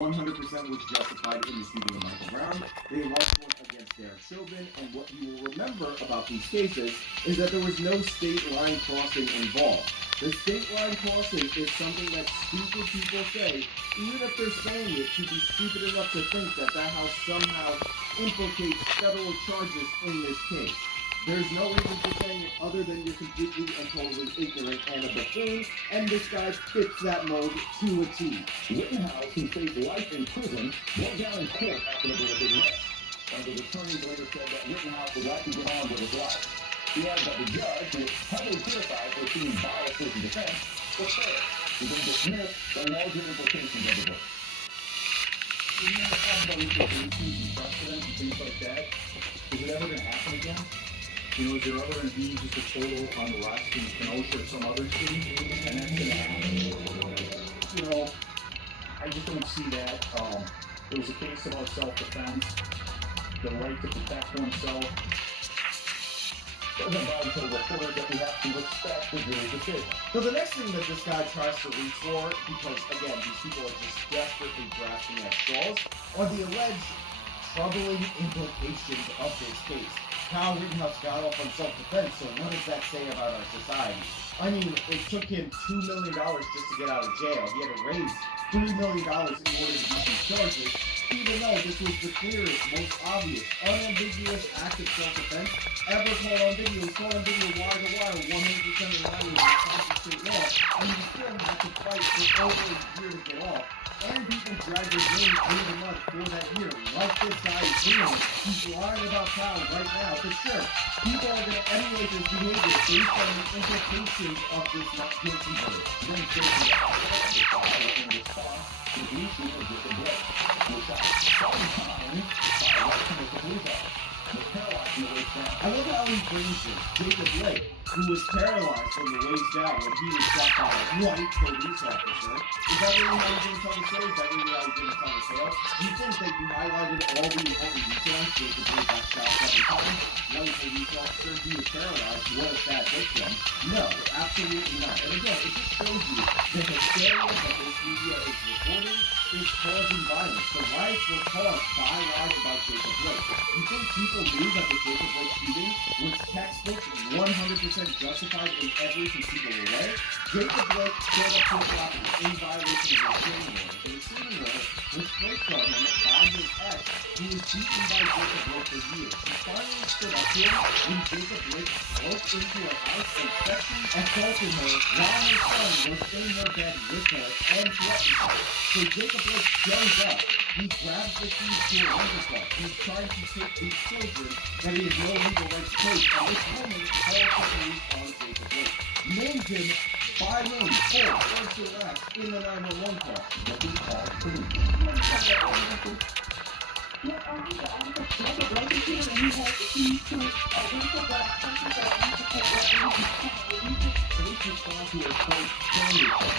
100% was justified in the shooting of Michael Brown. They lost one against their children, and what you will remember about these cases is that there was no state line crossing involved. The state line crossing is something that stupid people say, even if they're saying it to be stupid enough to think that that house somehow implicates federal charges in this case. There's no reason for saying it other than you're completely and totally ignorant and a buffoon, and this guy fits that mold to a T. Rittenhouse, who faced life in prison, went down in court after the big arrest. And the attorneys later said that Rittenhouse would like to get on with his life. He added that the judge, who was heavily criticized for being biased in his defense, was fair. He then dismissed the larger implications of the verdict. We never talk about implications and precedents and things like that. Is it ever going to happen again? You know, is there ever going to be just a total unrest in Kenosha or some other city? And that's going to happen? You know, I just don't see that. It was a case about self-defense, the right to protect oneself. Doesn't bother to the reporter that we have to respect the jury's decision. So the next thing that this guy tries to reach for, because again, these people are just desperately grasping at straws, are the alleged troubling implications of this case. Kyle Rittenhouse got off on self-defense, so what does that say about our society? I mean, it took him $2 million just to get out of jail. He had to raise $3 million in order to beat these charges, even though this was the clearest, most obvious, unambiguous act of self-defense ever caught on video. It was caught on video wire to wire, 100% in line with Wisconsin state law, and you still had to fight for over a year to get off. And people drag their name through the mud for that year, like this guy is doing. He's lying about Kyle right now, for sure. People are going to emulate this behavior based on the implications of this not guilty verdict. Then taking the trial in response to the issue of Jacob Blake, who was shot 7 times by a white police officer. Was paralyzed from the waist down. I love how he brings this. Jacob Blake, who was paralyzed from the waist down when he was shot by a white police officer. Is that really how you're going to tell the story? Is that really how you're going to tell the tale? You think that you highlighted all the important details? Jacob Blake got shot 7 times. White police officer, he was paralyzed. What a sad victim. No, absolutely not. And again, it just shows you the hysteria that this media is reporting is causing violence. The riots were caused by lies about Jacob Blake. You think people knew that the Jacob Blake shooting was textbook 100% justified in every single way? Jacob Blake showed up to a property in violation of the restraining order. The restraining order was placed on him by his ex, who was beaten by Jacob Blake for years. He finally stood up to him when Jacob Blake broke into her house and sexually assaulted her while her son was in her bed with her and threatened her. So Jacob Blake shows up. He grabs the keys to a rental car. He's trying to take these children that he has no legal right to take. And this woman calls the police on Jacob Blake. Named him by name, full, first and last, in the 911 call. But he called police. Not only the Jacob Blake is here, and he has the keys to a rental car. Police respond to a quote, family call.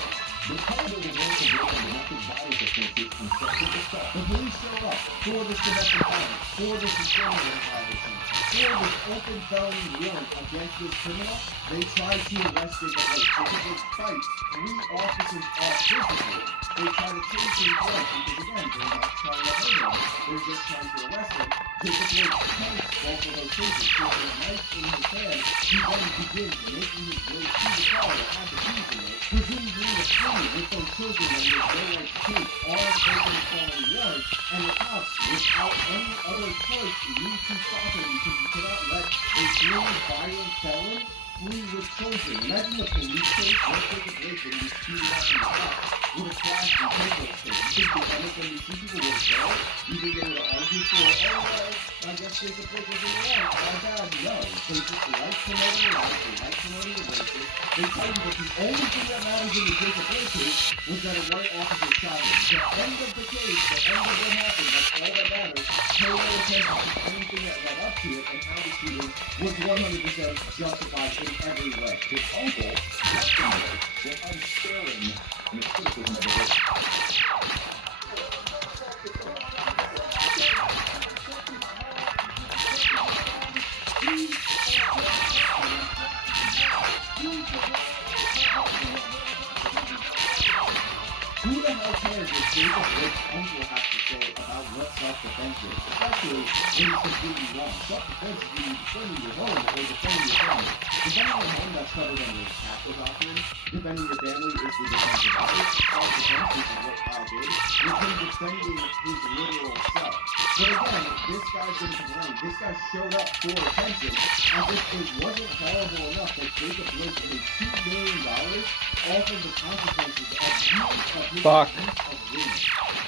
Because of the work of domestic violence offenses and sexual assault, the police show up for this domestic violence, for this restraining order violation, for this open felony warrant against this criminal. They try to arrest Jacob Blake. Jacob Blake fights 3 officers off physically. They try to chase him twice because again, they're not trying to hurt him. They're just trying to arrest him. Jacob Blake takes both of those cases, with a knife in his hand. He then begins making his way to the car that had the keys in it, presumably to flee with those children that he has no right to take on open felony warrant, and the cops, without any other choice, need to stop him because you cannot let a fleeing violent felon flee with children. Imagine the police chase where Jacob Blake when he was speeding up in the cops with a flash and take those kids. You think the MSNBC people would have gone? You think they would have argued for, oh well, I guess Jacob Blake was in the wrong. My God, no. They just like promoting the life, they like promoting the racist. They tell you that the only thing that matters in the Jacob Blake case was that a white officer shot him. The end of the case, the end of what happened, that's all that matters. Pay no attention to anything that led up to it, and how the shooting was 100% justified in every way. his uncle, Drunken was unsparing in his criticism of the verdict. Who the hell cares if Jacob Blake's uncle completely wrong. Self-defense is you defending your home or defending your family. Defending your home, that's covered under the Catholic doctrine. Defending your family is the defense of others. Self-defense, which is what Kyle did, was him defending his literal self. But again, this guy's going to complain. This guy showed up for attention as if it wasn't horrible enough that Jacob Blake made $2 million off of the consequences of his Fuck. abuse of women.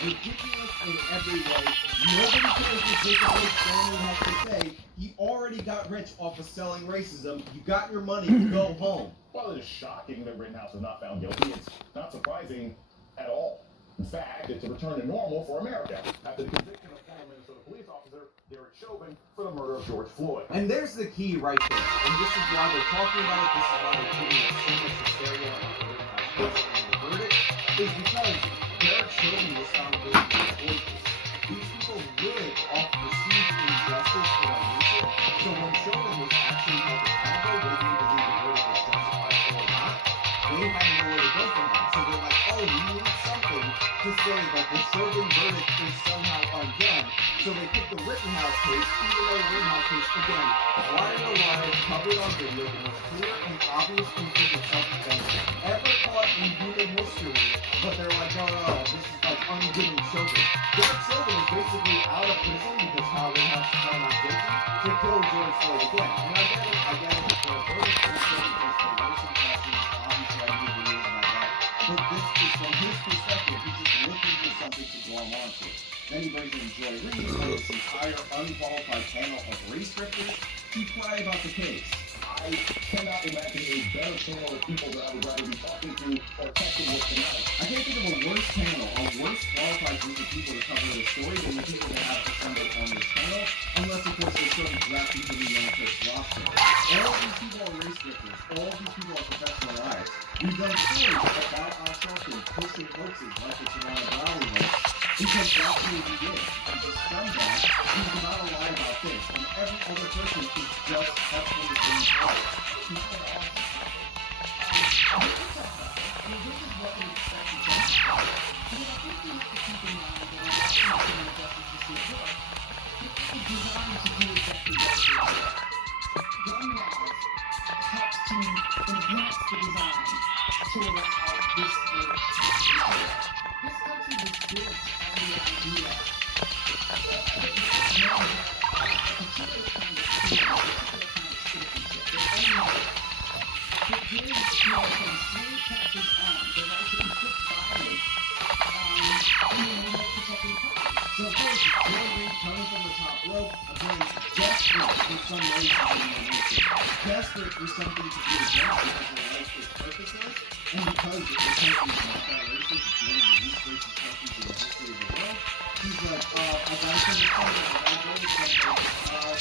Ridiculous in every way. Nobody cares what Jacob Blake's family has to say. He already got rich off of selling racism. You got your money, go home. While it is shocking that Rittenhouse was not found guilty, it's not surprising at all. In fact, it's a return to normal for America after the conviction of former Minnesota police officer Derek Chauvin for the murder of George Floyd. And there's the key right there. And this is why they're talking about it. This is why they're giving it so much hysteria about the Rittenhouse case and the verdict. Is because Derek Chauvin was found guilty of voices. These people live off perceived injustice in our nation. So when Chauvin was actually held accountable, whether you believe the verdict was justified or not, they had nowhere to go from that. So they're like, oh, we need something to say that the Chauvin verdict is somehow undone. So they pick the Rittenhouse case, even though the Rittenhouse case, again, wire to wire, covered on video, the most clear and obvious instance of self-defense ever caught in human history. But they're like, no, this is like undoing Chauvin. Derek Chauvin is basically out of prison because Kyle Rittenhouse is found not guilty to kill George Floyd again. And I get it, for a verdict, for certain questions, obviously I need videos about that. But this is from his perspective, he's just looking for something to glom onto. Then he brings in Joy Reid and this entire unqualified panel of race drifters to cry about the case. I cannot imagine a better panel of people that I would rather be talking to or texting with tonight. I can't think of a worse panel, a worse qualified group of people to cover the story than the people that have assembled on this panel, unless of course they're starting to draft people in the young Chris roster. All of these people are race drifters. All of these people are professional liars. We've done stories about ourselves and pushing hoaxes like the Toronto Valley hoax because that's who he is. He's a scumbag who's about to lie about this, and every other person is just up for the same part. So of course, Joy Reid coming from the top rope, appearing desperate for some racism in the nation. Desperate for something to be against because their life is purposeless, and because the country is not that racist, it's one of the least racist countries in the history of the world. He's like, I gotta send this somewhere, I gotta go to somewhere.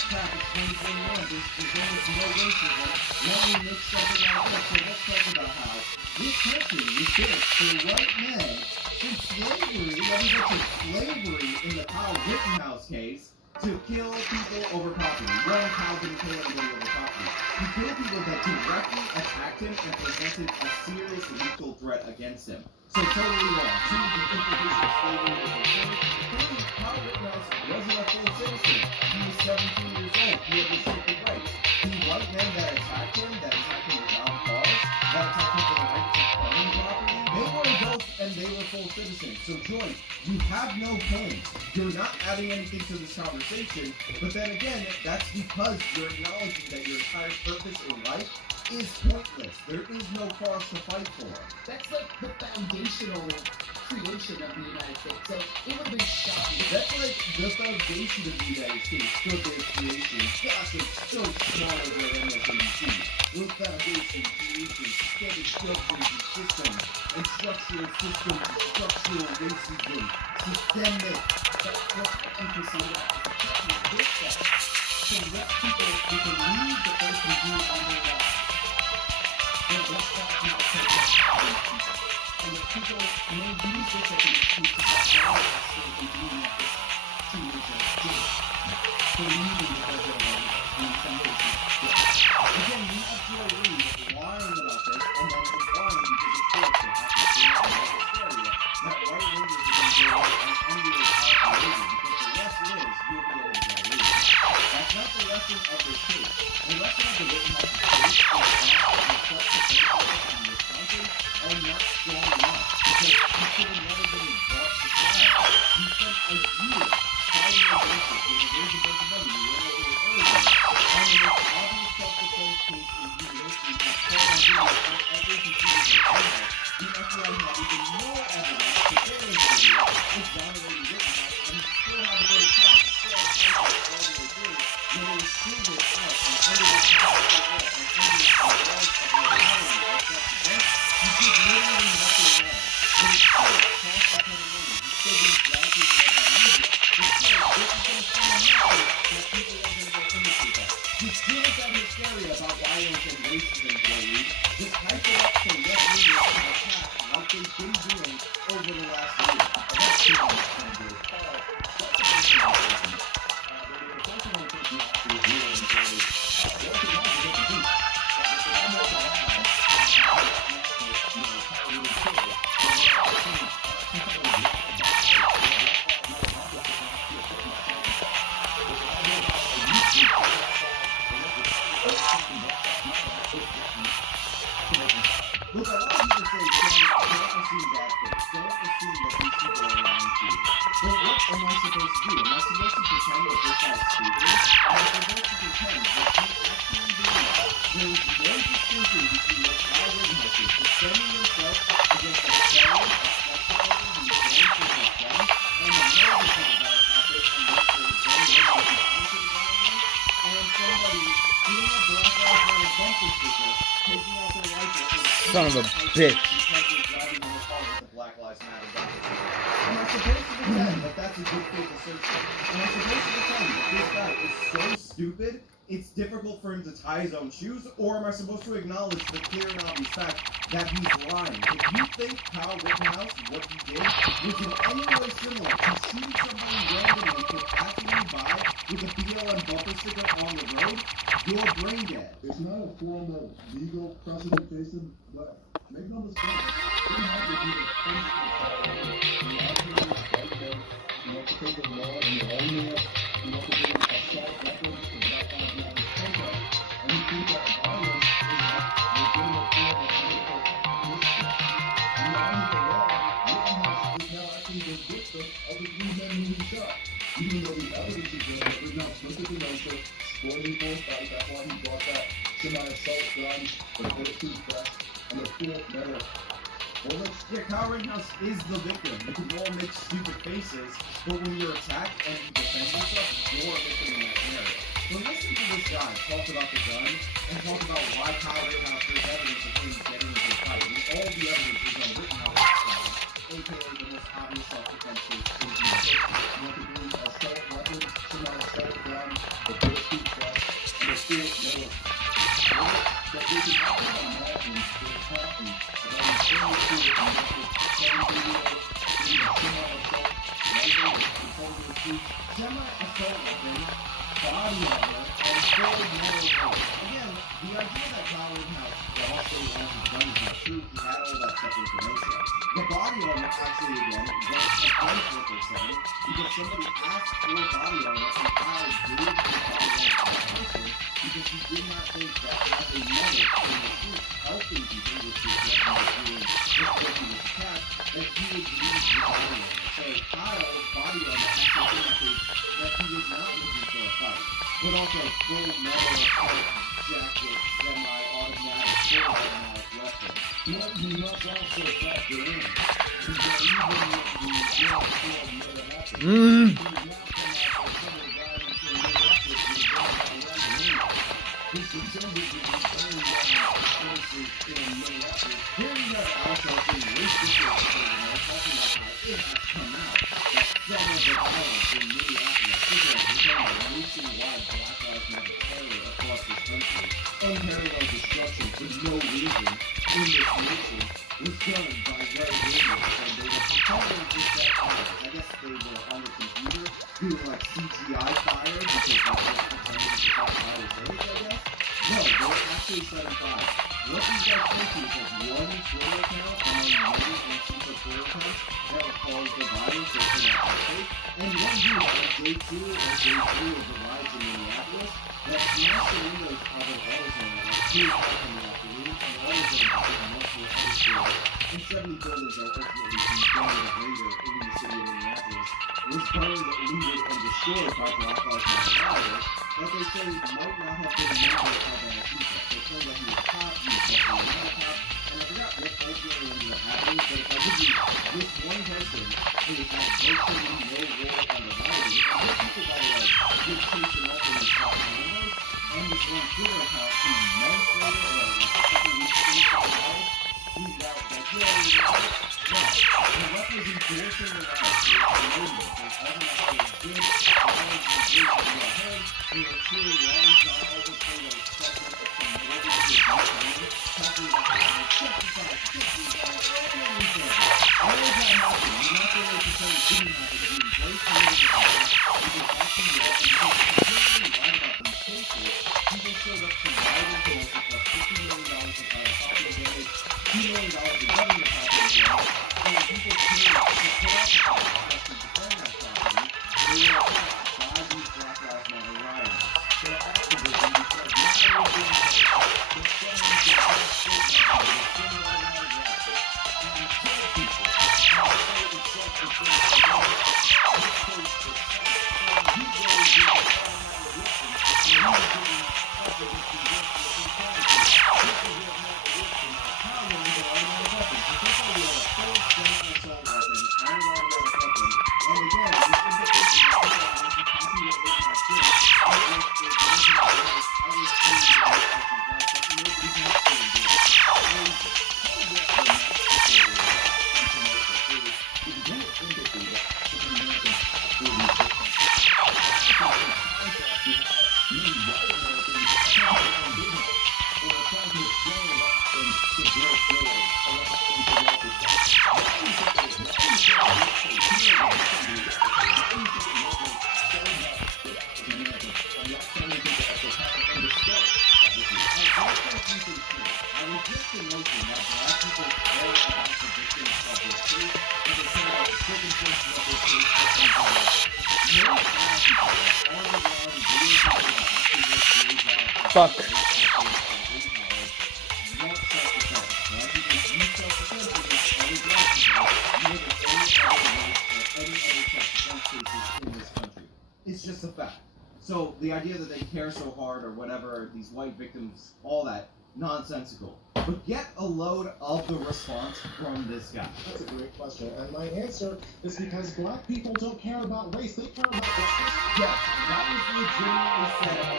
Crap, it's 2021, there's almost no racism. Let me make something out of this. So let's talk about how this country was built for white men since slavery, let me get to slavery in the Kyle Rittenhouse case, to kill people over property. Well, Kyle didn't kill anybody over property. He killed people that directly attacked him and presented a serious lethal threat against him. So totally wrong. Two, the implication of slavery was insane. Three, Kyle Rittenhouse wasn't a full citizen. He was 17 years old. He had restricted rights. The white men that attacked him without cause, that attacked him for the right to own property, they were adults and they were full citizens. So Joy, you have no claims. You're not adding anything to this conversation, but then again, that's because you're acknowledging that your entire purpose in life is pointless. There is no cause to fight for. That's like the foundational creation of the United States. So it would have been shocking. That's like the foundation of the United States, still their creation. Gosh, it's so smaller than MSNBC. With foundation, creation, steady structures and systems, and structural systems, structural racism, systemic. That's what the emphasis of that. So let people, we can leave the person who on their lives. But let's talk about that. And the people may use this as an excuse to say, oh, I should have been doing that this 2 years ago. Believing that they're going to in some cases. Again, you have Joy Reid lying about this, and then it's lying because of course it happens to not know this area. That white rangers are going to go out and emulate how they live, because the less it is, you'll be able to get a read. lesson of this case. The lesson of the Rittenhouse case is that the self-defense in Wisconsin are not strong enough because he should have never been brought to trial. He spent a year fighting against it. He raised a bunch of money. We went over it earlier. And the most obvious self-defense case in human history is caught on video from every computer that has. The FBI had even more evidence to bear his video exonerating Rittenhouse, and he still had to go to trial. He still had to fight all the way through. When they was proven out and under the constitutional law and under the laws of morality and self-defense, he did literally nothing wrong. But it's still cost a ton of money. He's still being dragged through the media. But still, this is going to send a message that people are going to go imitate that. Just give us that hysteria about violence and racism, Joey. Just hype it up to let leaders to attack like they've been doing over the last year. And that's too much fun, dude. Look, a lot of people say, don't assume bad things. Don't assume that these people are lying to you. But what am I supposed to do? Am I supposed to pretend that this guy's stupid? Am I supposed to pretend that he actually believes there is no distinction between what Kyle Rittenhouse is defending himself against a felon, a sex offender who's going for his gun, and a murder for the guy out there and not for his gun, whether he's onto the guy and somebody doing a Black Lives Matter bumper sticker, taking out their rifle and Son of a bitch. because they're driving in a car with the Black Lives Matter bumper sticker. Am I supposed to pretend that that's a good faith assertion? Am I supposed to pretend that this guy is so stupid it's difficult for him to tie his own shoes? Or am I supposed to acknowledge the clear and obvious fact that he's lying? If you think Kyle Rittenhouse, what he did, was in any way similar to shooting somebody randomly for passing you by with a BLM bumper sticker on the road, you're brain dead. It's not a formal legal precedent, Jason, but make no mistake, Rittenhouse would be the first to to take the law in your own hands, to do assault weapons, to back on the protest, and you think that violence is not legitimate form of political resistance. And under the law, Rittenhouse is now actually the victim of the three men who he shot. Even though the evidence is there, Rittenhouse looked at the notion, spoiling for a fight, that's why he brought that semi-assault gun, the bulletproof vest, and the full metal bullets. Yeah, Kyle Rittenhouse is the victim. You can all make stupid faces, but when you're attacked and you defend yourself, you're a victim in that scenario. So listen to this guy talk about the gun and talk about why Kyle Rittenhouse is evidence of him getting into a fight. And all the evidence is on Rittenhouse's side, aka the most obvious self-defense case in the history. You have to do assault weapons, semi-assault gun, the bulletproof vest, and the full metal. But we can also imagine they're talking about the same issue that semi-assault rifle, the Semi-assault weapon, body armor, and full metal belt. Again, the idea that Kyle Rittenhouse also owns his gun is not true. He had all that stuff information. The body armor actually, again, was against what they're saying, because somebody asked for body armor, and Kyle gave the body armor to that person, because he did not think that as a medic in the streets helping people, which is what he was doing before he was attacked, that he would use the body armor. So Kyle's body armor actually indicates that he was not looking for a fight, but also full metal assault jacket, semi-automatic, full automatic weapon. What you must also factor in is that even with the war for that happened, he's not come out for civil violence in Minneapolis with a gun by Red. He pretended to be very violent forces in Minneapolis. Here you have also being racist talking about how it has come out that some of the violence in Minneapolis, we're talking about nationwide Black Lives Matter terror across this country, unparalleled destruction for no reason in this nation, was done by right-wingers, and they were pretending to set fires. I guess they were on the computer doing like CGI fire because that's what pretending to set fires is, I guess. No, they were actually setting fires. What these guys think is that one Twitter account among many Antifa Twitter accounts that were caused the violence or put out the fake, and one dude on day 2 or day 3 of the riots in Minneapolis that smashed the windows of an AutoZone at like 2 o'clock in the afternoon, and AutoZone became multiple other stores and 70 buildings that ultimately condemned later in the city of Minneapolis was burned, looted, and destroyed by Black Lives Matter rioters that they say might not have been a member of Antifa. They claim that he was a cop, he was definitely not a cop, and I forgot what ultimately ended up happening, but if I give you this one person who has had virtually no role on the rioting, and there are people, by the way, get chasing off in these shops and windows, and this one Twitter account who months later, or like a couple weeks into the riot, tweeted out that, yeah, the left was endorsing the riot. They promoted it. They organized it good. Violence is great to be ahead. They were cheering Ron John over for the acceptance of some morbid to the community, talking about how they justified 50 guys all each other. All of that happened. You're not going to pretend it didn't happen. You embrace political violence. You get back to the law. And because you're completely right about these cases, people showed up to riot in Kenosha for $50 million in property damage, $2 million in government property damage, and when people came to put out the protest to defend that property, they were attacked by these Black Lives Matter rioters. Their activism because not only being told, but someone can have statements that are similar to automatic action and kill people and say it's self-defense and all that. This case is self-defense. He goes with the automatic weapon and he's getting evidence to work with his character. This is what Matt Wilson how long is an automatic weapon? So somebody had a full semi-assault weapon and an automatic weapon. And again, this implication of the law is the copyright is not good. I was seeing the but nobody has to do it. Fuck. It's just a fact. So the idea that they care so hard or whatever, these white victims, all that, nonsensical. But get a load of the response from this guy. That's a great question, and my answer is because black people don't care about race, they care about justice. Yes, that was legitimately said on the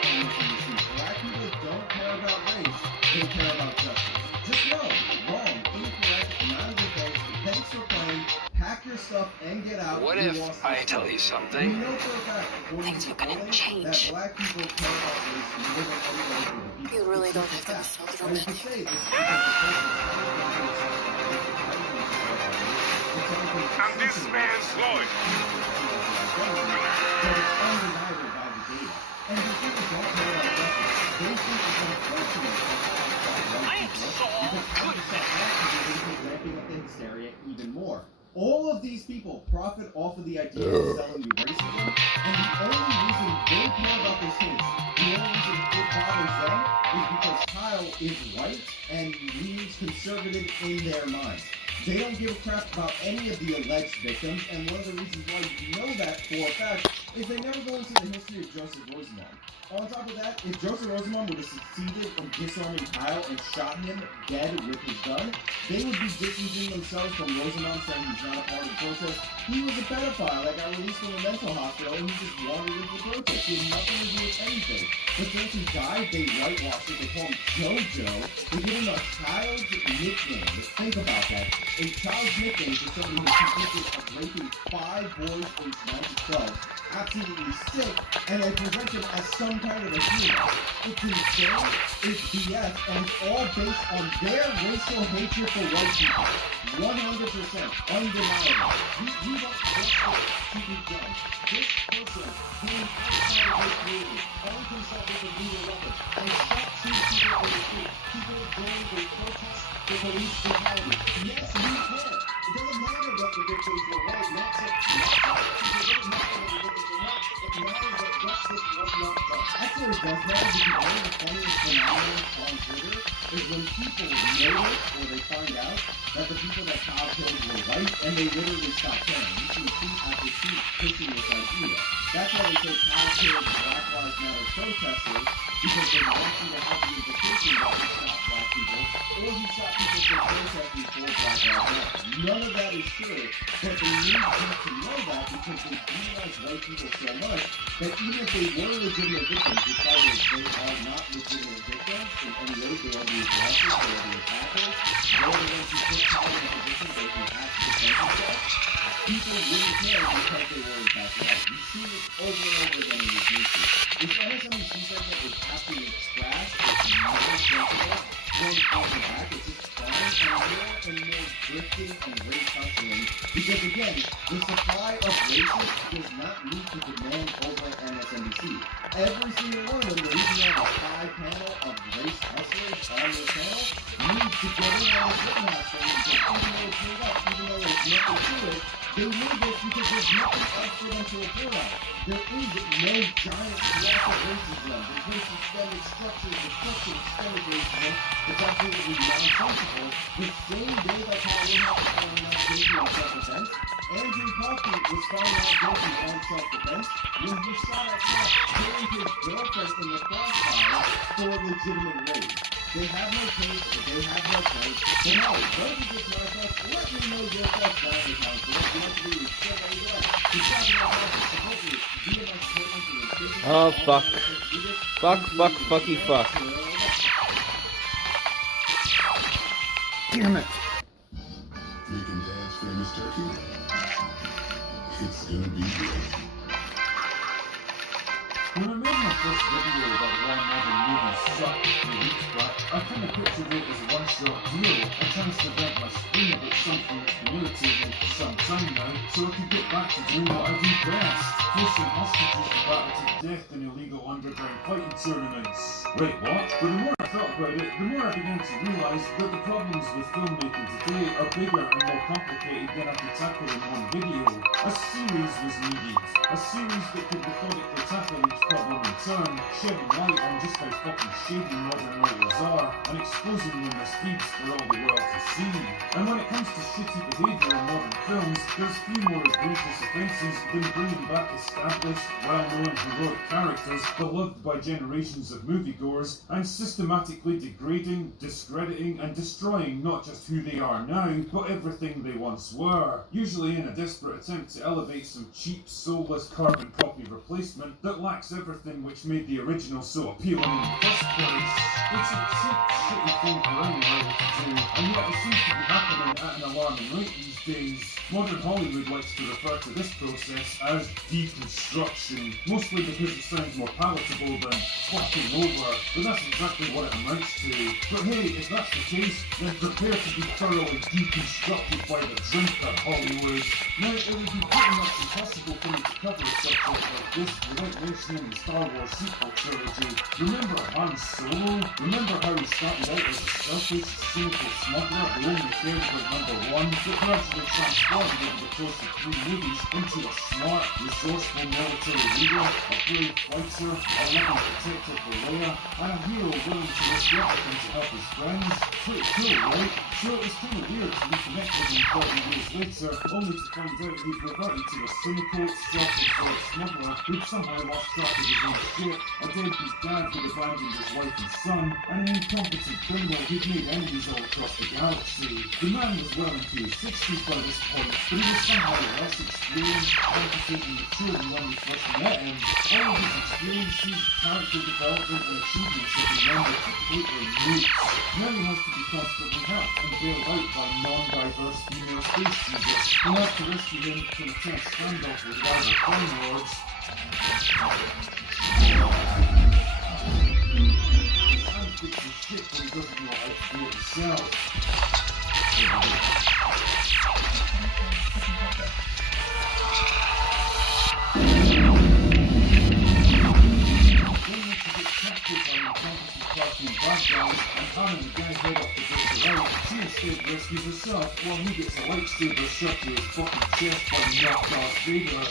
Black people don't care about race, they care about justice. Just no, wrong, incorrect, not a good thing. Thanks for playing. Pack your stuff and get out. What if I tell you something? We know for a fact, according Things to are gonna polling, change. that black people care about race more than everybody else. You really don't have to be so And if you dramatic. say this is because the person I'm this man's lawyer. but it's undeniable by the data. And these people don't care about justice. They think it's unfortunate that white people, because Microsoft activism is ramping up the hysteria even more. All of these people profit off of the idea of selling you racism, and the only reason they care about this case, the only reason it bothers them, is because Kyle is white and leans conservative in their minds. They don't give a crap about any of the alleged victims, and one of the reasons why you know that for a fact is they never go into the history of Joseph Rosenbaum. On top of that, if Joseph Rosenbaum would have succeeded in disarming Kyle and shot him dead with his gun, they would be distancing themselves from Rosenbaum, saying he's not a part of the protest. He was a pedophile that got released from a mental hospital and he just wandered into the protest. He had nothing to do with anything. But since he died, they whitewashed it. They call him JoJo. They give him a child's nickname. Think about that. A child's nickname for somebody who's convicted of raping 5 boys aged 9 to 12. Absolutely sick, and they present him as some kind of a hero. It's insane, it's BS, and it's all based on their racial hatred for white people. 100%, undeniable. We don't want this to be done. This person came outside of this community, unconsulted with legal weapons, and shot 2 people in the street. People during the protest, the police brutality. Yes, we care. It doesn't matter what the victims were white, not to it doesn't matter what the victims were not. It matters that justice was not done. That's a it does matter because one of the funniest phenomena on Twitter is when people notice or they find out that the people that Kyle killed were white and they literally stop caring. You see tweet after tweet pushing this idea. That's why they say Kyle killed Black Lives Matter protesters because they want you to have the implication that he shot black people or he shot people for protesting for Black Lives Matter. None of that is true, but they need you to know that because they demonize white people so much that even if they were legitimate victims, which by the way, they are not legitimate victims in any way, they are the aggressors, they are the attackers, they're the ones who put power in positions where they have to defend themselves. People really care because they were in fact right. You see this over and over again in these newses. This MSNBC segment is absolutely trash, it's not sensible, going the back, it's just fun, and more drifting and race hustling. Because again, the supply of racists does not need to demand over MSNBC. Every single one of them, the reason you have a 5-panel of race hustlers on their channel, needs to get in on this Rittenhouse thing because even though it's made up, even though there's nothing to it, they need this because there's nothing else for them to report on. There is no giant swath of racism. There's no systemic structures, the structure of systemic racism. It's absolutely nonsensical. The same day that Kyle Rittenhouse was found not guilty on self-defense, Andrew Coffey was found not guilty on self-defense when he shot at Trump killing his girlfriend in the crossfire for legitimate rape. They have no case, they have no claim. But no, don't you just myself, let me know your thoughts down in the comments. What you like to do is share what you like. Subscribe to my channel, support me, via my support link in the description. Oh, fuck. Fucky, fuck. Damn it. Making Dad's famous turkey? It's gonna be good. When I made my first video about why modern movies suck a few weeks back, I kind of pictured it as a one-shot deal, a chance to vent my spleen about something that's been irritating me for some time now, so I could get back to doing what I do best, forcing hostages to battle to death in illegal underground fighting tournaments. Wait, what? But the more I thought about it, the more I began to realise that the problems with filmmaking today are bigger and more complicated than I could tackle in one video. A series was needed, a series that could methodically tackle each problem in turn, shedding light on just how fucking shady modern writers are, and exposing their misdeeds for all the world to see. And when it comes to shitty behaviour in modern films, there's few more egregious offences than bringing back established, well-known heroic characters beloved by generations of moviegoers, and systematically degrading, discrediting, and destroying not just who they are now, but everything they once were, usually in a desperate attempt to elevate some cheap, soulless carbon copy replacement that lacks everything which made the original so appealing in the first place. It's a cheap, shitty thing for any writer to do, and yet it seems to be happening at an alarming rate these days. Modern Hollywood likes to refer to this process as deconstruction, mostly because it sounds more palatable than fucking over, but that's exactly what it amounts to. But hey, if that's the case, then prepare to be thoroughly deconstructed by the drinker, Hollywood. Now, it would be pretty much impossible for me to cover a subject like this without mentioning the Star Wars sequel trilogy. Remember Han Solo? Remember how he started out as a selfish, cynical smuggler who only cared about number one, but gradually transformed over the course of 3 movies into a smart, resourceful military leader, a brave fighter, a loving protector for Leia, and a hero willing to risk everything to help his friends? Pretty cool, right? So it was kind of weird to reconnect with him 30 years later, only to find out he'd reverted to a cynical, self-absorbed smuggler who'd somehow lost track of his own shit, a deadbeat dad who'd abandoned his wife and son, and an incompetent criminal who'd made enemies all across the galaxy. The man was well into his 60s by this point, but he was somehow less experienced, competent, and mature than when we first met him. All of his experiences, character development, and achievements have been rendered completely moot. Now he has to be constantly helped and bailed out by non-diverse female space users who have to rescue him from a tense standoff with rival crime lords. Sam fixes shit when he doesn't know how to do it himself. And Han and the gang head off to break her out. She instead rescues herself while he gets a lightsaber shot to his fucking chest by knocked Darth Vader.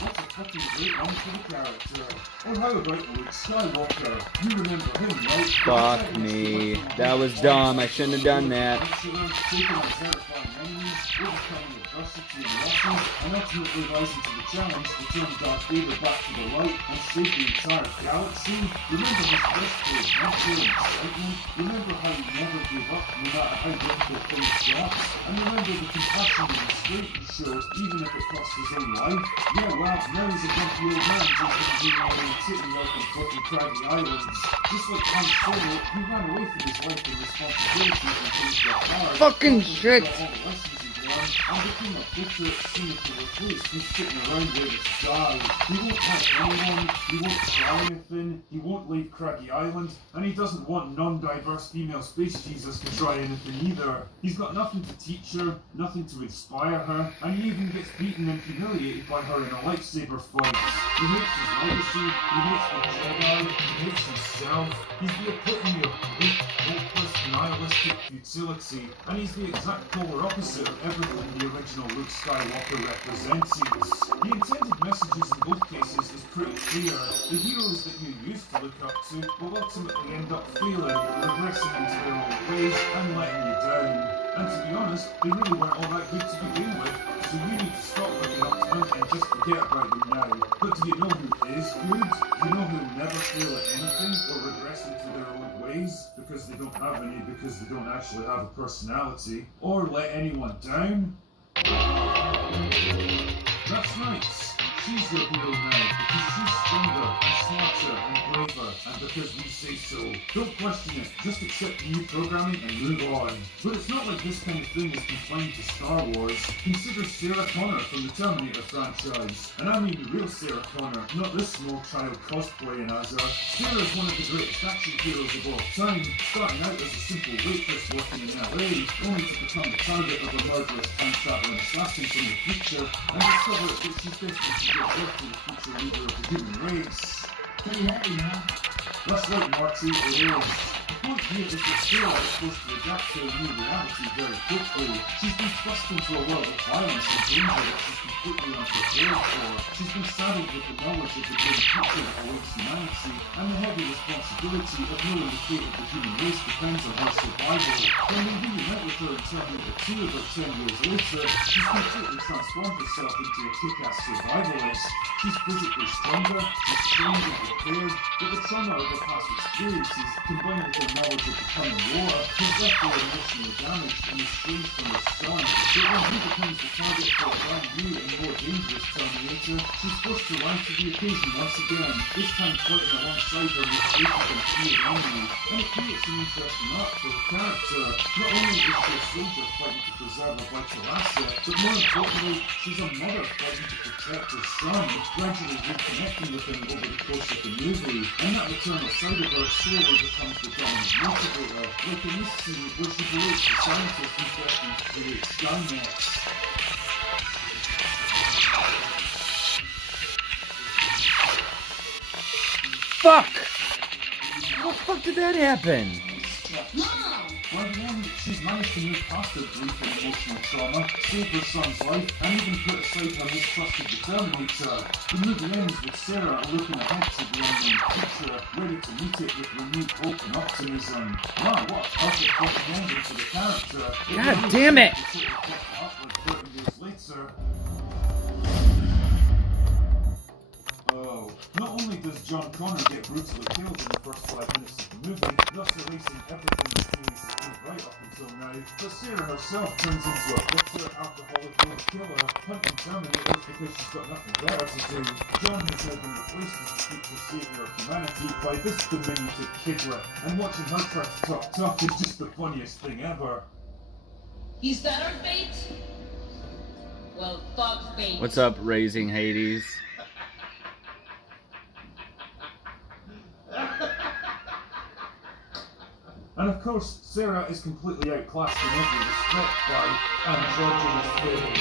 What's a fucking great name for the character. Or how about Luke Skywalker? You remember him, right? Fuck me. That was dumb. I shouldn't have done that. Taking on terrifying enemies, overcoming adversity and losses, and ultimately rising to the challenge to turn Darth Vader back to the light and save the entire galaxy. Remember his first day of adventure and excitement? Remember how he never gave up no matter how difficult things got? And remember the compassion and restraint he showed even if it cost his own life? Yeah, well, now he's a grumpy old man taking around and sitting out on fucking craggy islands. Just like Han Solo, he ran away from his life and responsibilities when things got hard. Fucking shit! All the lessons he'd learned, and became a bitter, cynical recluse who's sitting around ready to die. He won't help anyone, he won't try anything, he won't leave Craggy Island, and he doesn't want non-diverse female space Jesus to try anything either. He's got nothing to teach her, nothing to inspire her, and he even gets beaten and humiliated by her in a lightsaber fight. He hates his legacy, he hates the Jedi, he hates himself. He's the epitome of weak, hopeless, nihilistic futility, and he's the exact polar opposite of everything the original Luke Skywalker represents. The intended messages in both cases is pretty clear. The heroes that you used to look up to will ultimately end up failing, regressing into their own ways, and letting you down. And to be honest, they really weren't all that good to begin with, so you need to stop looking up to them and just forget about them now. But do you know who is good? Do you know who never fail at anything or regress into their own ways because they don't have any, because they don't actually have a personality, or let anyone down? That's nice. She's your hero now because she's stronger and smarter and braver, and because we say so. Don't question it, just accept the new programming and move on. But it's not like this kind of thing is confined to Star Wars. Consider Sarah Connor from the Terminator franchise. And I mean the real Sarah Connor, not this small child cosplaying as her. Sarah is one of the greatest action heroes of all time, starting out as a simple waitress working in LA, only to become the target of a murderous time-traveling assassin from the future, and discover that she's destined to give birth to the future leader of the human race. Pretty heavy, huh? That's right, Marty, it is. The point here is that Sarah is supposed to adapt to a new reality very quickly. She's been thrust into a world of violence and danger that she's completely unprepared for. She's been saddled with the knowledge of the grim future that awaits humanity, and the heavy responsibility of knowing the fate of the human race depends on her survival. When we reunite with her in Terminator 2 about 10 years later, she's completely transformed herself into a kick-ass survivalist. She's physically stronger, she's trained and prepared, but the trauma of her past experiences, combined with her knowledge of the coming war, has left her emotionally damaged and estranged from her son. But when he becomes the target for a brand new and more dangerous Terminator, she's forced to rise to the occasion once again, this time fighting alongside her most hated and feared enemy. And it creates an interesting arc for her character. Not only is she a soldier fighting to preserve a vital asset, but more importantly, she's a mother fighting to protect her son, gradually reconnecting with him over the course of the movie. And that maternal side of her slowly becomes the dominant motivator, like in this scene where she berates the scientist who's destined to create Skynet. Fuck! How the fuck did that happen? By the end, she's managed to move past her grief and emotional trauma, save her son's life, and even put aside her mistrust of the Terminator. The movie ends with Sarah looking ahead to the unknown future, ready to meet it with renewed hope and optimism. Wow, what a perfect fucking ending for the character. God damn it! Like 30 years later. Oh, not only does John Connor get brutally killed in the first 5 minutes of the movie, thus erasing everything the series has been right up until now, but Sarah herself turns into a bitter, alcoholic old killer, hunting Terminators because she's got nothing better to do. John has now been replaced as the future savior of humanity by this diminutive kidlet, and watching her try to talk tough is just the funniest thing ever. Is that our fate? Well, fuck fate. What's up, Raising Hades? And of course, Sarah is completely outclassed in every respect by androgynous Fairy.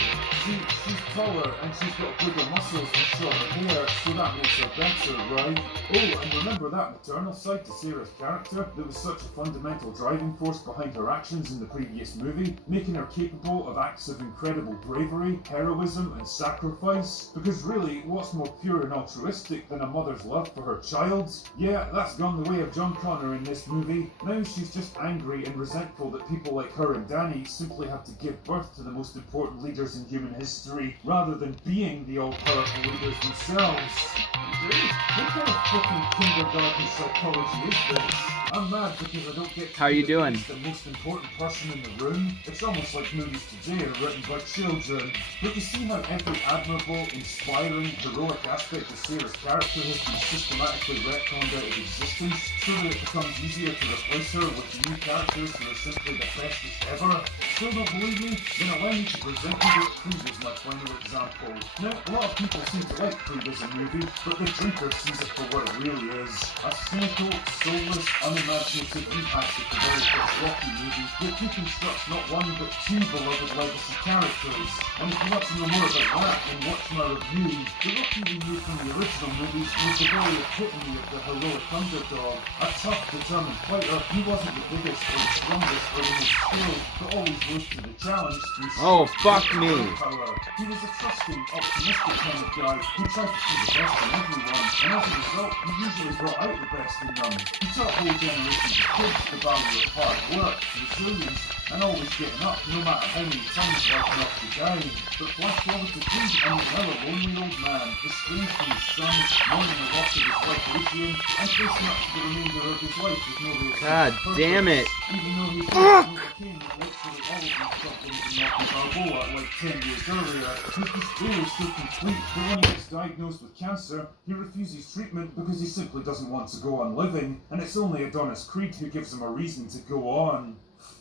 She's taller and she's got bigger muscles and shorter hair, so that makes her better, right? Oh, and remember that maternal side to Sarah's character that was such a fundamental driving force behind her actions in the previous movie, making her capable of acts of incredible bravery, heroism, and sacrifice? Because really, what's more pure and altruistic than a mother's love for her child? Yeah, that's gone the way of John Connor in this movie. Now she's just angry and resentful that people like her and Danny simply have to give birth to the most important leaders in human history, rather than being the all-powerful leaders themselves. What kind of fucking kindergarten psychology is this? I'm mad because I don't get to How you be doing? the most important person in the room. It's almost like movies today are written by children. But to see how every admirable, inspiring, heroic aspect of Sarah's character has been systematically retconned out of existence, so that it becomes easier to replace her with new characters who are simply the bestest ever. Still don't believe me? Then allow me to present you with Creed as my final example. Now, a lot of people seem to like Creed as a movie, but the drinker sees it for what it really is. A cynical, soulless, unimaginative rehash of the very first Rocky movie that deconstructs not one but two beloved legacy characters. And if you want to know more about that, then watch my review. The Rocky we knew from the original movies was the very epitome of the heroic underdog. A tough, determined fighter who wasn't the biggest or the strongest or the most skilled, but always rose to the challenge through Oh, fuck sheer me. willpower. He was a trusting, optimistic kind of guy who tried to see the best in everyone, and as a result, he usually brought out the best in them. He taught whole generations of kids the value of hard work, resilience, and always getting up no matter how many times life knocked you down. But flash forward to Creed, and he's now a lonely old man, estranged from his son, mourning the loss of his wife Lucian, and facing up to the remainder of his life with no real God sense of damn purpose. it. Even though he Fuck! overcame literally all of these problems in Rocky Balboa like 10 years earlier, his despair is so complete that when he gets diagnosed with cancer, he refuses treatment because he simply doesn't want to go on living, and it's only Adonis Creed who gives him a reason to go on.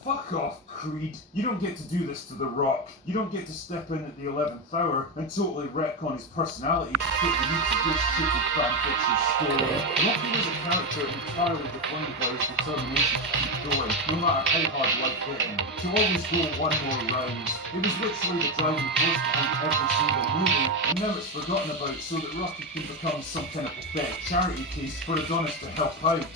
Fuck off, Creed. You don't get to do this to The Rock. You don't get to step in at the 11th hour and totally retcon his personality to fit the needs of this stupid fanfiction story. Rocky was a character entirely defined by his determination to keep going, no matter how hard life hit him. To always go one more round. It was literally the driving force behind every single movie, and now it's forgotten about so that Rocky can become some kind of pathetic charity case for Adonis to help out.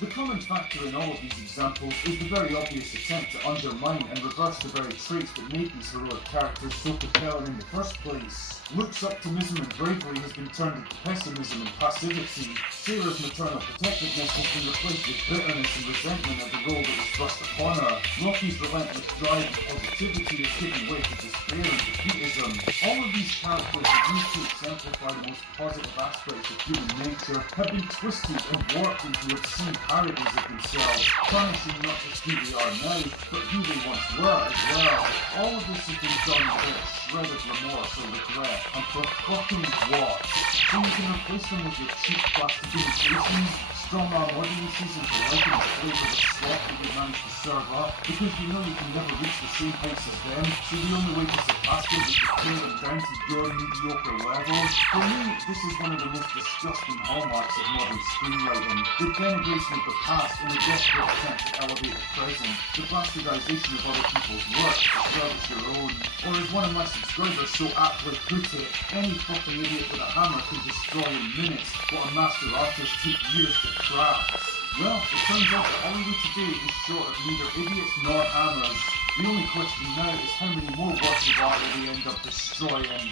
The common factor in all of these examples is the very obvious attempt to undermine and reverse the very traits that made these heroic characters so compelling in the first place. Luke's optimism and bravery has been turned into pessimism and passivity. Sarah's maternal protectiveness has been replaced with bitterness and resentment of the role that was thrust upon her. Rocky's relentless drive and positivity has given way to despair and defeatism. All of these characters that used to exemplify the most positive aspects of human nature have been twisted and warped into obscene parodies of themselves, tarnishing not just who they are now, but who they once were as well. All of this has been done with a shred of remorse or regret, and for fucking what? So you can replace them with your cheap plastic imitations, strong-arm audiences into liking the flavour of the slop that you managed to serve up, because you know you can never reach the same heights as them, so the only way to surpass them is to tear them down to your mediocre level. For me, this is one of the most disgusting hallmarks of modern screenwriting. The denigration of the past in a desperate attempt to elevate the present. The bastardization of other people's work to service your own. Or as one of my subscribers so aptly put it, any fucking idiot with a hammer can destroy in minutes what a master artist took years to craft. Well, it turns out that Hollywood today is short of neither idiots nor hammers. The only question now is how many more works of art will we end up destroying.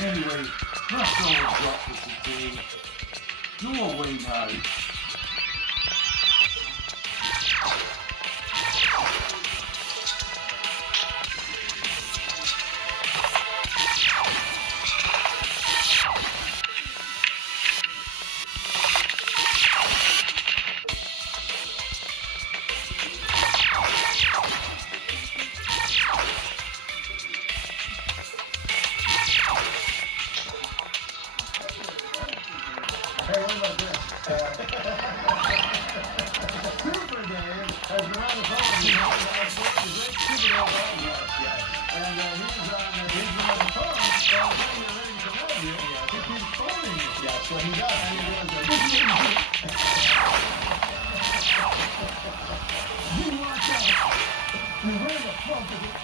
Anyway, that's all I've got for today. Go away now. Hey, what about this? Super Dave has been on the phone. He's on the great Super Dave broadcast guy. And he's been on the phone. So I'm saying you're ready to come out here. He keeps phoning you. Yeah, so he does. And he goes, you watch out. And where the fuck is it?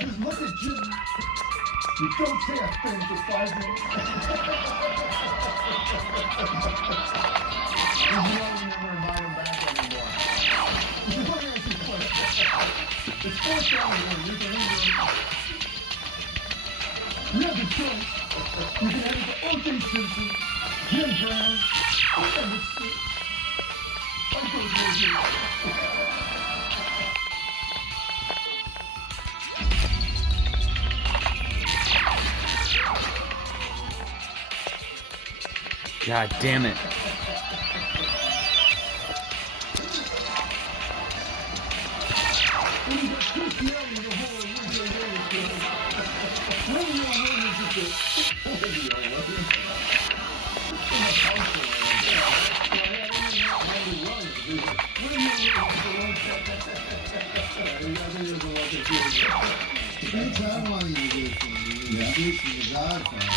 Just look at you. You don't say a thing for 5 minutes. You don't never invite him back anymore. It's 4,000. You can have the choice. You can have it to O.J. Simpson, Jim Brown, or Emmett Smith. I go to God damn it. That's what I want you to do for me. Introducing the Godfather.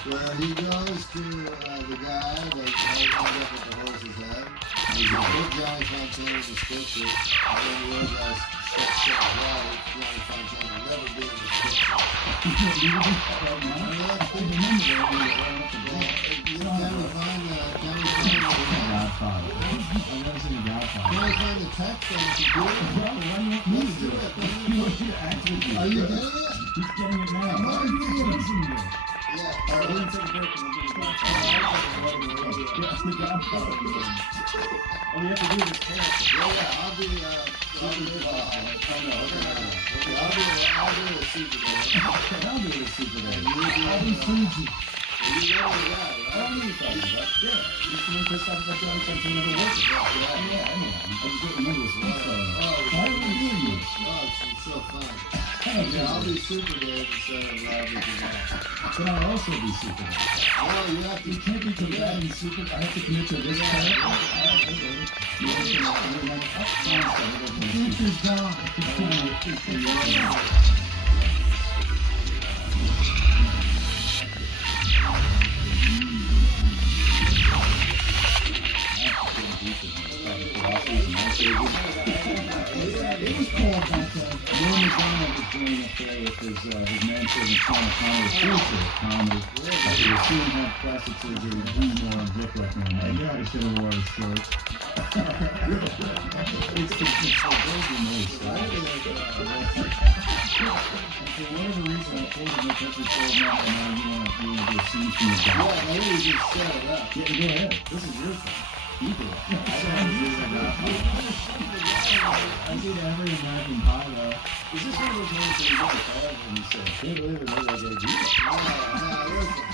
Where he goes to the guy that ends up with the horse's head. He's a big Johnny Fontana in the scripture. And then the other guy steps up right. Johnny Fontana will never be in the scripture. Can we find the Godfather? I've never seen the Godfather. Can I find the text on the computer? Let's do it. He wants you to act with you. Are you getting it? He's getting it now. No, he's listening to it. Yeah. All right, we're going to take a break and we'll do the Godfather. Yes, the Godfather. All we have to do is character. Yeah, I'll be the Superman. I'll be the Superman. I'll be Susie. You know the guy, right? I don't know what you're talking about. Yeah. You used to make this stuff about Johnny Fontana never worked. Yeah, I know. I just don't remember his name. Why are we doing this? Oh, it's so fun. Yeah, I'll be Superman instead of Larry Tonight. Can I also be Superman? No, you have to. You can't be combating Superman. I have to commit to this character. The future's gone. It was called that Norm MacDonald was doing up there with his manservant Sean O'Connor, the future comedy. He was soon have plastic surgery, more on Vic Reckman. I should have worn a shirt. It's the baby noise. For whatever reason, I told him that that's what told me, and now you want to do a scene from the back. Yeah, maybe you just set it up. Yeah, go ahead. This is your thing. You do it. I did every American Pie though. Is this one of those movies that you get the fire and you say, I can't believe it, maybe I gotta do that. No, listen.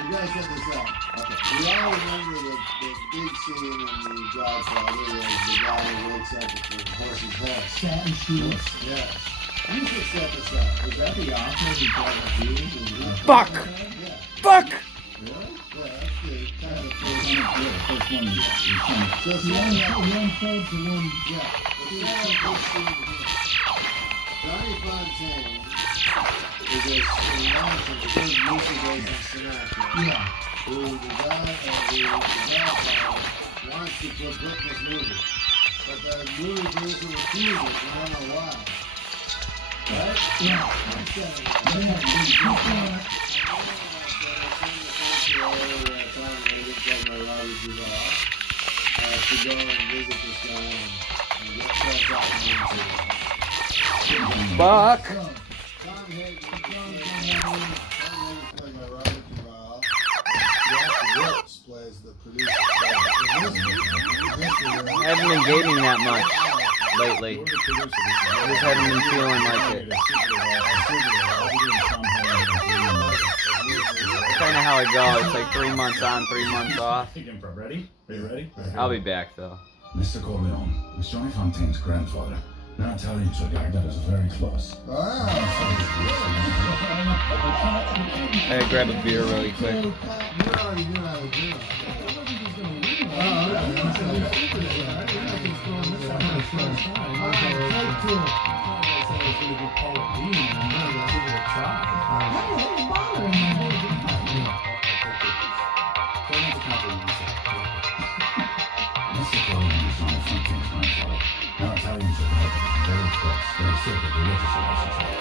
You gotta set this up. Okay. We all remember the big scene in The Godfather where the guy who wakes up with the horse's head. Satin shoes. Yes. You should set this up. Was that the Oscar in Drunken Fuck! Yeah. Fuck! Really? Yeah, that's good. Kind of the first one. So it's one fold to one. Yeah. Johnny Fontana is a nonsense. It's just Lucy Days and Sinatra. Yeah. Who the Godfather wants to put in this movie. But the movie producer refuses. I don't know why. Right? Yeah. To go and visit this guy and get stuff out into it. Fuck! Tom Hanks playing by Robert Duvall. Jack Brooks plays the producer. I haven't been gaming that much lately. I just haven't been feeling like it. That's kind of how I go. It's like 3 months on, 3 months off. Ready? Are you ready? I'll be back though. Mr. Corleone was Johnny Fontaine's grandfather. Now Italians are guy that is very close. Ah. I gotta grab a beer really quick. You already knew I would do Mr. Corleone was Johnny Fontaine's grandfather. Now Italians are very close, very sick of religious relationship.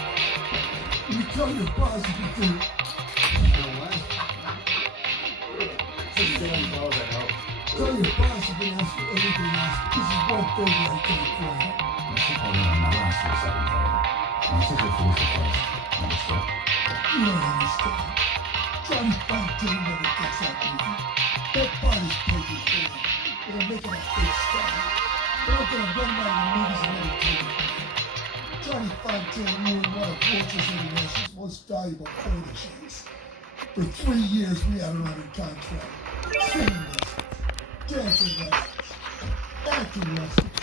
You tell your boss you can do. You know what? Tell your boss you can ask for anything else. This is one favor I can't grant. Mr. Corleone never asked for a second favor. This is your police request. Understood? You don't understand. Johnny Fontaine never gets that easy. That body's taking for him. They're making a big star. They're not gonna run by the movies and entertainment. Johnny Fontaine ruined one of Fortress International's most valuable proteges. For 3 years, we had her under contract. Singing lessons, dancing lessons, acting lessons.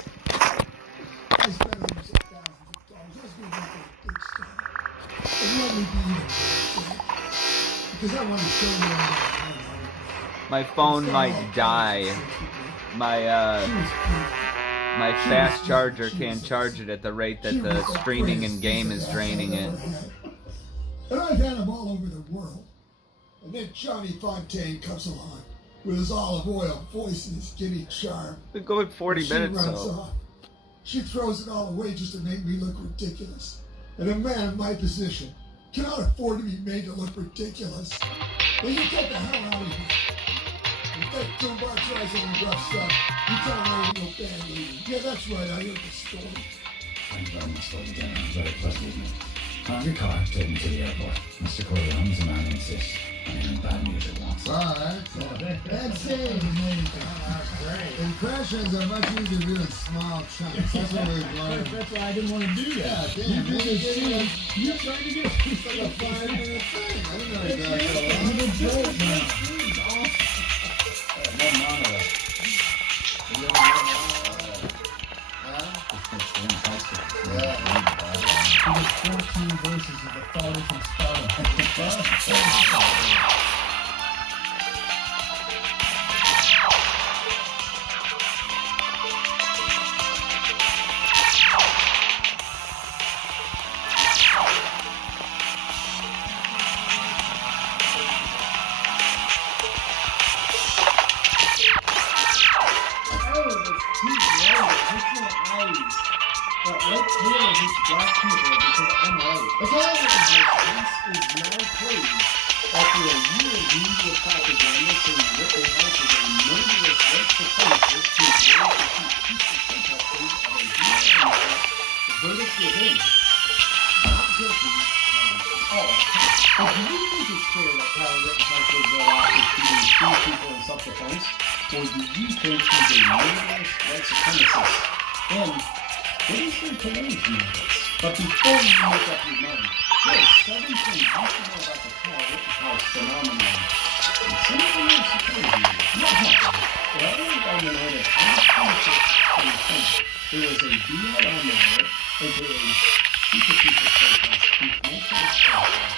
I spent hundreds of thousands of dollars just to make her a big star. And let me be even more, because I want to show you all that. My phone might die. My fast charger can't charge it at the rate that the streaming and game is draining it. And I've had them all over the world. And then Johnny Fontaine comes along with his olive oil voice and his giddy charm. We're going 40 minutes, She runs so. off. She throws it all away just to make me look ridiculous. And a man in my position cannot afford to be made to look ridiculous. Then you get the hell out of here. If that Dumbar tries any rough stuff, you tell him I ain't no bad lady. Yeah, that's right, I heard the story. Thank you very much, Lady General. Very pleasant evening. Have your car, take me to the airport. Mr. Corleone is a man who insists. I'm hearing bad news at once. That's it. Impressions are much easier to do in small chunks. That's what we've learned. That's why I didn't want to do that. Yeah, damn, you tried to get it's like a 5-minute thing. I don't know exactly. He was 14 verses of the Father from Sparta. Or do you think he's a murderous white supremacist? And what is your opinion on this? But before you make up your mind, there are 7 things you should know about the Kyle Rittenhouse phenomenon. And some of them are surprising you. What happened? It all went down the night of August 26th, 2020. There was a BLM riot, aka Secret People protest, in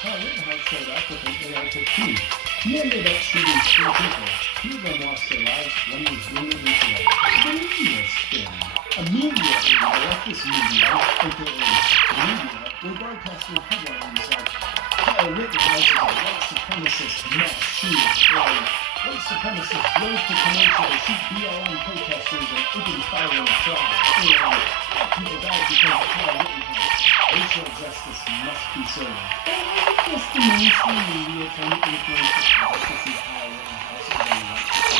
Kyle Rittenhouse showed up with an AR-15. He ended up shooting 3 people. 2 of them lost their lives, 1 was wounded and killed. The media spin. Immediately, the leftist media, aka media, were broadcasting headlines like, Kyle Rittenhouse is a white supremacist mass shooter, or white supremacists rose to commercial, shoot BLM protesters and open fire in the crowd, or people died because of Kyle Rittenhouse. Racial justice must be served. But wasn't just the mainstream media trying to influence the politics of Kyle Rittenhouse as a white supremacist?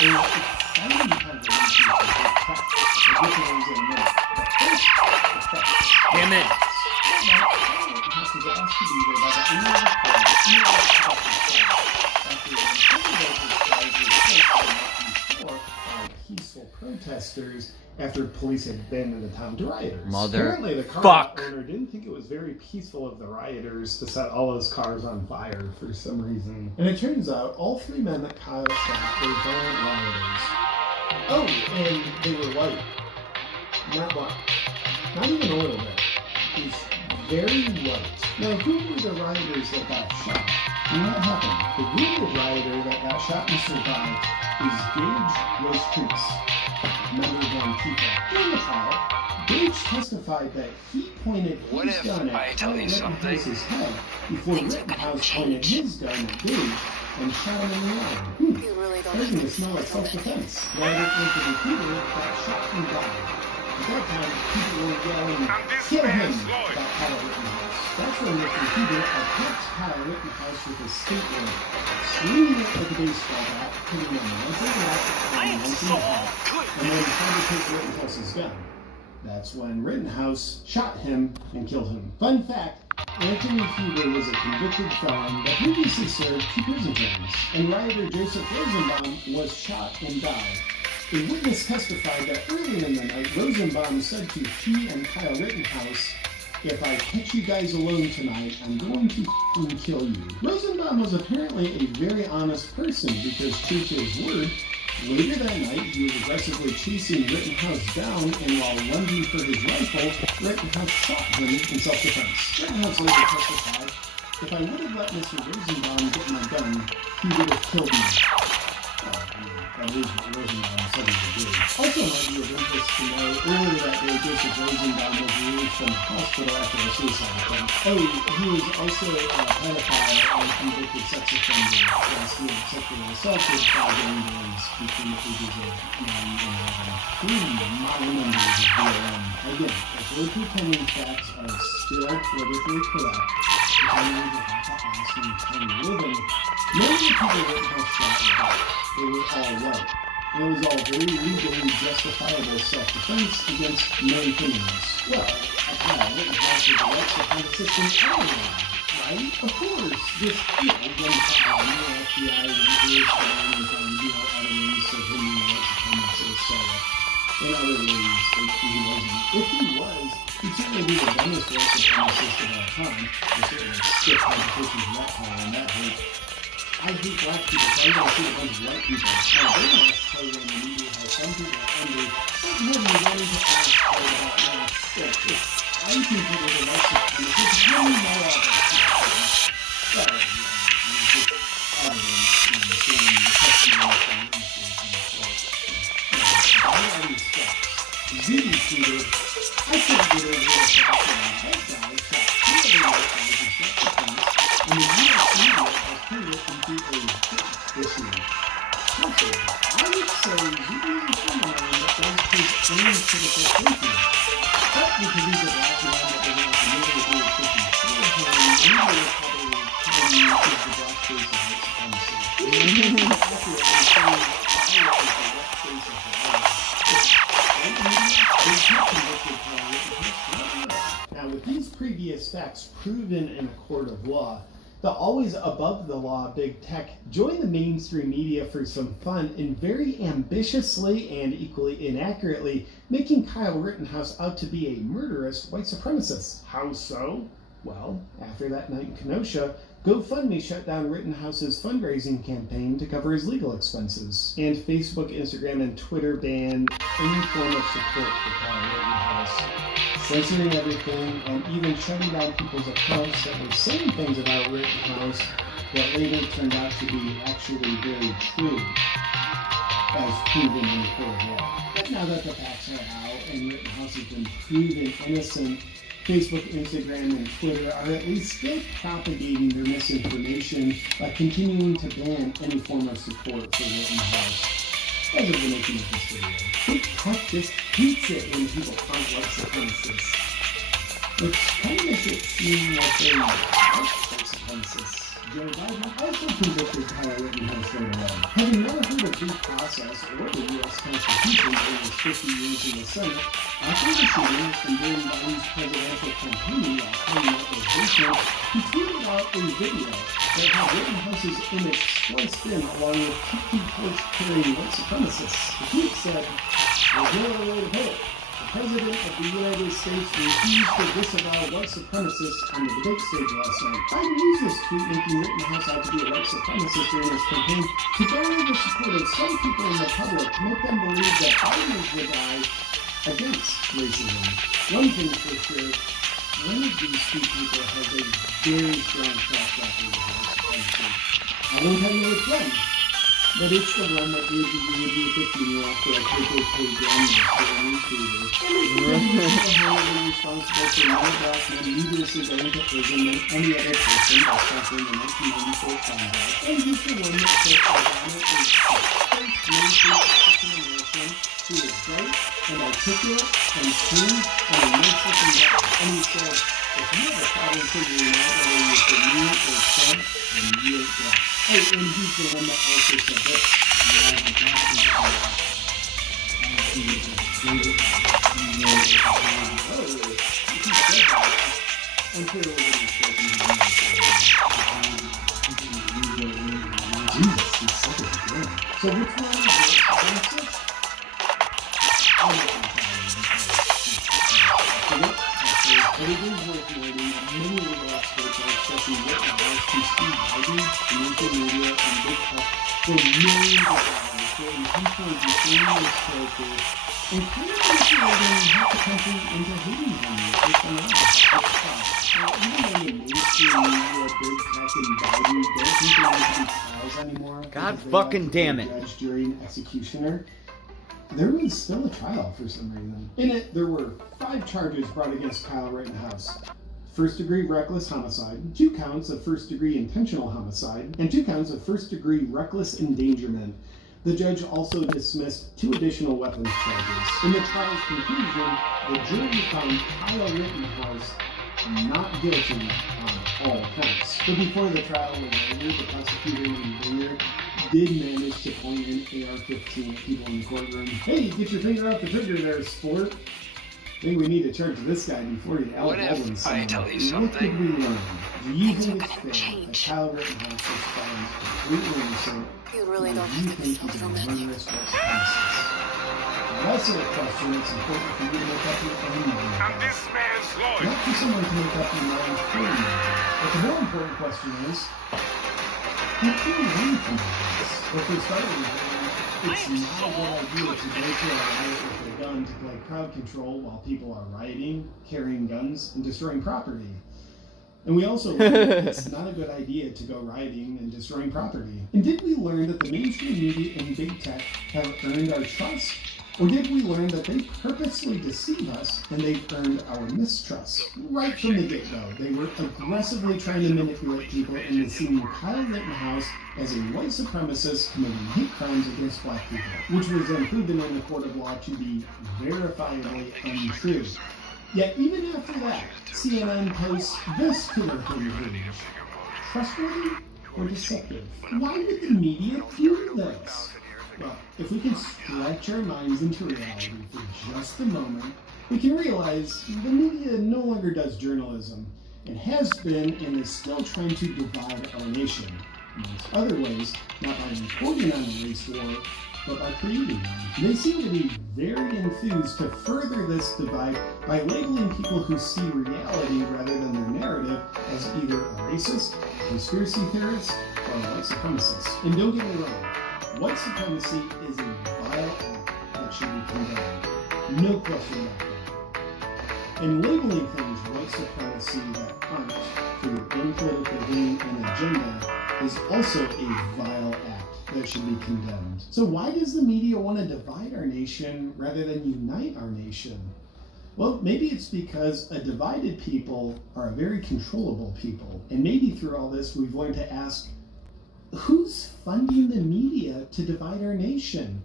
There were exciting conversations with big tech, of which I was in a minute. But first, the facts. Damn it. Now, Kyle Rittenhouse was asked to be there by the English Press after an intimidated skies were placed on before by peaceful protesters after police had abandoned the town to rioters. Apparently, the car owner didn't think it was very peaceful of the rioters to set all those cars on fire for some reason. And it turns out all 3 men that Kyle shot were violent rioters. Oh, and they were white. Not black. Not even a little bit. It was very white. Now, who were the rioters that got shot? And what happened? The wounded rioter that got shot and survived is Gage Rose-Creeks, member of Antifa. During the trial, Gage testified that he pointed his gun at Kyle Rittenhouse's head before Rittenhouse pointed his gun at Gage and shot him in the arm. Doesn't it smell like self-defense? Writer Anthony Peter got shot and died. At that time, people were yelling, "Kill him!" about Kyle Rittenhouse. That's when the computer attacked Kyle Rittenhouse with a skateboard, swinging it like a baseball bat, hitting him once in the left and once in the head, and then trying to take Rittenhouse's gun. That's when Rittenhouse shot him and killed him. Fun fact, Anthony Huber was a convicted felon that previously served 2 prison terms, and rioter Joseph Rosenbaum was shot and died. A witness testified that earlier in the night, Rosenbaum said to he and Kyle Rittenhouse, "If I catch you guys alone tonight, I'm going to f***ing kill you." Rosenbaum was apparently a very honest person because, true to his word, later that night he was aggressively chasing Rittenhouse down, and while lunging for his rifle, Rittenhouse shot him in self-defense. Rittenhouse later testified, "If I would have let Mr. Rosenbaum get my gun, he would have killed me." That is what Rosenbaum said he would do. Also might be of interest to know, earlier that day, Joseph Rosenbaum was released from the hospital after a suicide attempt. Oh, he was also a pedophile and convicted sex offender last year, sexually assaulted 5 young boys between the ages of 9 and 11. 3 model members of BLM. Again, if we're pretending facts are still politically correct, if anyone would have to ask in time living, many of the people Rittenhouse shot were black. They were all white. And it was all very legally justifiable self-defense against known criminals. Well, Kyle Rittenhouse was a white supremacist in anyway, right? Of course, this, when the FBI went through his phone and found, evidence of him being a white supremacist, in other words, he wasn't. If he was, he'd certainly be the dumbest white supremacist of our time. There's certainly stiff competition for that power and that hate. I hate black people, so I'm going to see a bunch of white people. Now, they want to program the media how some people are under, but more than willing to ask about now. I think people are the white supremacists. It's really not all about people. Well, you just evidence and showing testimony from witnesses and stuff. I already stopped. Ziggy tweeted, "I can't get over the fact that my white guy shot 2 other white guys in self-defense, and the U.S. media has turned it into a issue." Personally, I would say Ziggy is a phenomenon that does his own critical thinking. But because he's a black man that doesn't have to immediately do a Christian school home, maybe will probably use the black face of white supremacy. It is accurate in saying that is the white face of Now, with these previous facts proven in a court of law, the always above the law big tech joined the mainstream media for some fun in very ambitiously and equally inaccurately making Kyle Rittenhouse out to be a murderous white supremacist. How so? Well, after that night in Kenosha, GoFundMe shut down Rittenhouse's fundraising campaign to cover his legal expenses, and Facebook, Instagram, and Twitter banned any form of support for Kyle Rittenhouse, censoring everything, and even shutting down people's accounts that were saying things about Rittenhouse that later turned out to be actually very true, as proven in the court of law. But now that the facts are out and Rittenhouse has been proven innocent, Facebook, Instagram, and Twitter are at least still propagating their misinformation by continuing to ban any form of support for Rittenhouse. As of the making of this video, Big Tech just hates it when people aren't white supremacists, which kind of makes it seem like they're not white supremacists. Joe Biden also convicted Kyle Rittenhouse right away. Having never heard of due process or the U.S. Constitution during his 50 years in the Senate, after the shooting and during Biden's presidential campaign while playing out legislation, he tweeted out a video that had Rittenhouse's image spliced in along with tiki torch-carrying white supremacists. The tweet said, "There's no other way to put it. The President of the United States refused to disavow white supremacists on the debate stage last night." Biden used this tweet making Rittenhouse out to be a white supremacist during his campaign to garner the support of some people in the public to make them believe that Biden is the guy against racism. One thing for sure, one of these 2 people has a very strong track record of white supremacy. I won't tell you which one, but it's the one that gave the unity at the funeral after a KKK grandmaster and YouTuber. And it's the one who's single-handedly responsible for more black men needlessly going to prison than any other person by sponsoring the 1994 combat. And he's the one that said Obama is the first mainstream African-American He was bright and articulate and clean and a nice looking guy. And he said, if you have a problem figuring out whether you're for me or Trump, then you're dead. Oh, and he's the one that also said this. I'm sure it was a mistake. Jesus, he's such a good man. So which one is it? I'm not going to tell you. But it is worth noting that many legal experts are expecting witnesses to see writing, commercial media, and big tech for millions of dollars for impeachment and defaming this character, and kind of manipulating half the country into hating him with this Now, even though the mainstream media, big tech, and Biden don't think there need to be trials anymore, God fucking damn it. Judge, jury, and executioner, there was still a trial for some reason. In it, there were 5 charges brought against Kyle Rittenhouse. First-degree reckless homicide, 2 counts of first-degree intentional homicide, and 2 counts of first-degree reckless endangerment. The judge also dismissed 2 additional weapons charges. In the trial's conclusion, the jury found Kyle Rittenhouse not guilty on all counts. But before the trial was over, the prosecutor named Bringer did manage to point an AR-15 at people in the courtroom. Hey, get your finger off the trigger there, sport. I think we need to charge this guy before he What if I tell you What did something? we learn? Do you think it's fair that Kyle Rittenhouse was found completely innocent? You really and don't do you have to be think he's so going to many. run this for also a question that's important for you to make up your own mind. I'm this man's lawyer. Not for someone to make up your mind for you. But the more important question is, how can you learn from this? Well, for starters, it's not a good idea to go to a riot with a gun to play crowd control while people are rioting, carrying guns, and destroying property. And we also learned it's not a good idea to go rioting and destroying property. And did we learn that the mainstream media and big tech have earned our trust? Or did we learn that they purposely deceive us and they've earned our mistrust? Right from the get-go, they were aggressively trying to manipulate people into seeing Kyle Rittenhouse as a white supremacist committing hate crimes against black people, which was then proven in the court of law to be verifiably untrue. Yet even after that, CNN posts this to their page. Trustworthy or deceptive? Why would the media do this? Well, if we can stretch our minds into reality for just a moment, we can realize the media no longer does journalism, and has been and is still trying to divide our nation. Amongst other ways, not by reporting on a race war, but by creating one. They seem to be very enthused to further this divide by labeling people who see reality rather than their narrative as either a racist, conspiracy theorist, or a white supremacist. And don't get me wrong, white supremacy is a vile act that should be condemned. No question about that. And labeling things white supremacy that aren't for your own political gain and agenda is also a vile act that should be condemned. So why does the media want to divide our nation rather than unite our nation? Well, maybe it's because a divided people are a very controllable people. And maybe through all this, we've learned to ask, who's funding the media to divide our nation?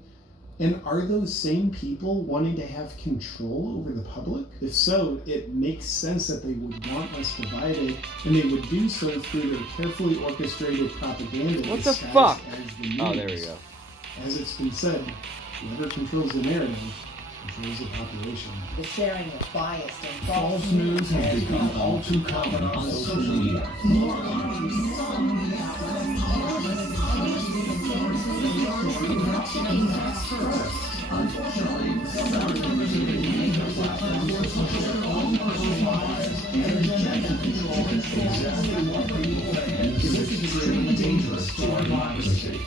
And are those same people wanting to have control over the public? If so, it makes sense that they would want us divided, and they would do so through their carefully orchestrated propaganda. What the disguised fuck? as the news. Oh, there we go. As it's been said, whoever controls the narrative controls the population. The sharing of biased and False news has become all too common on social media.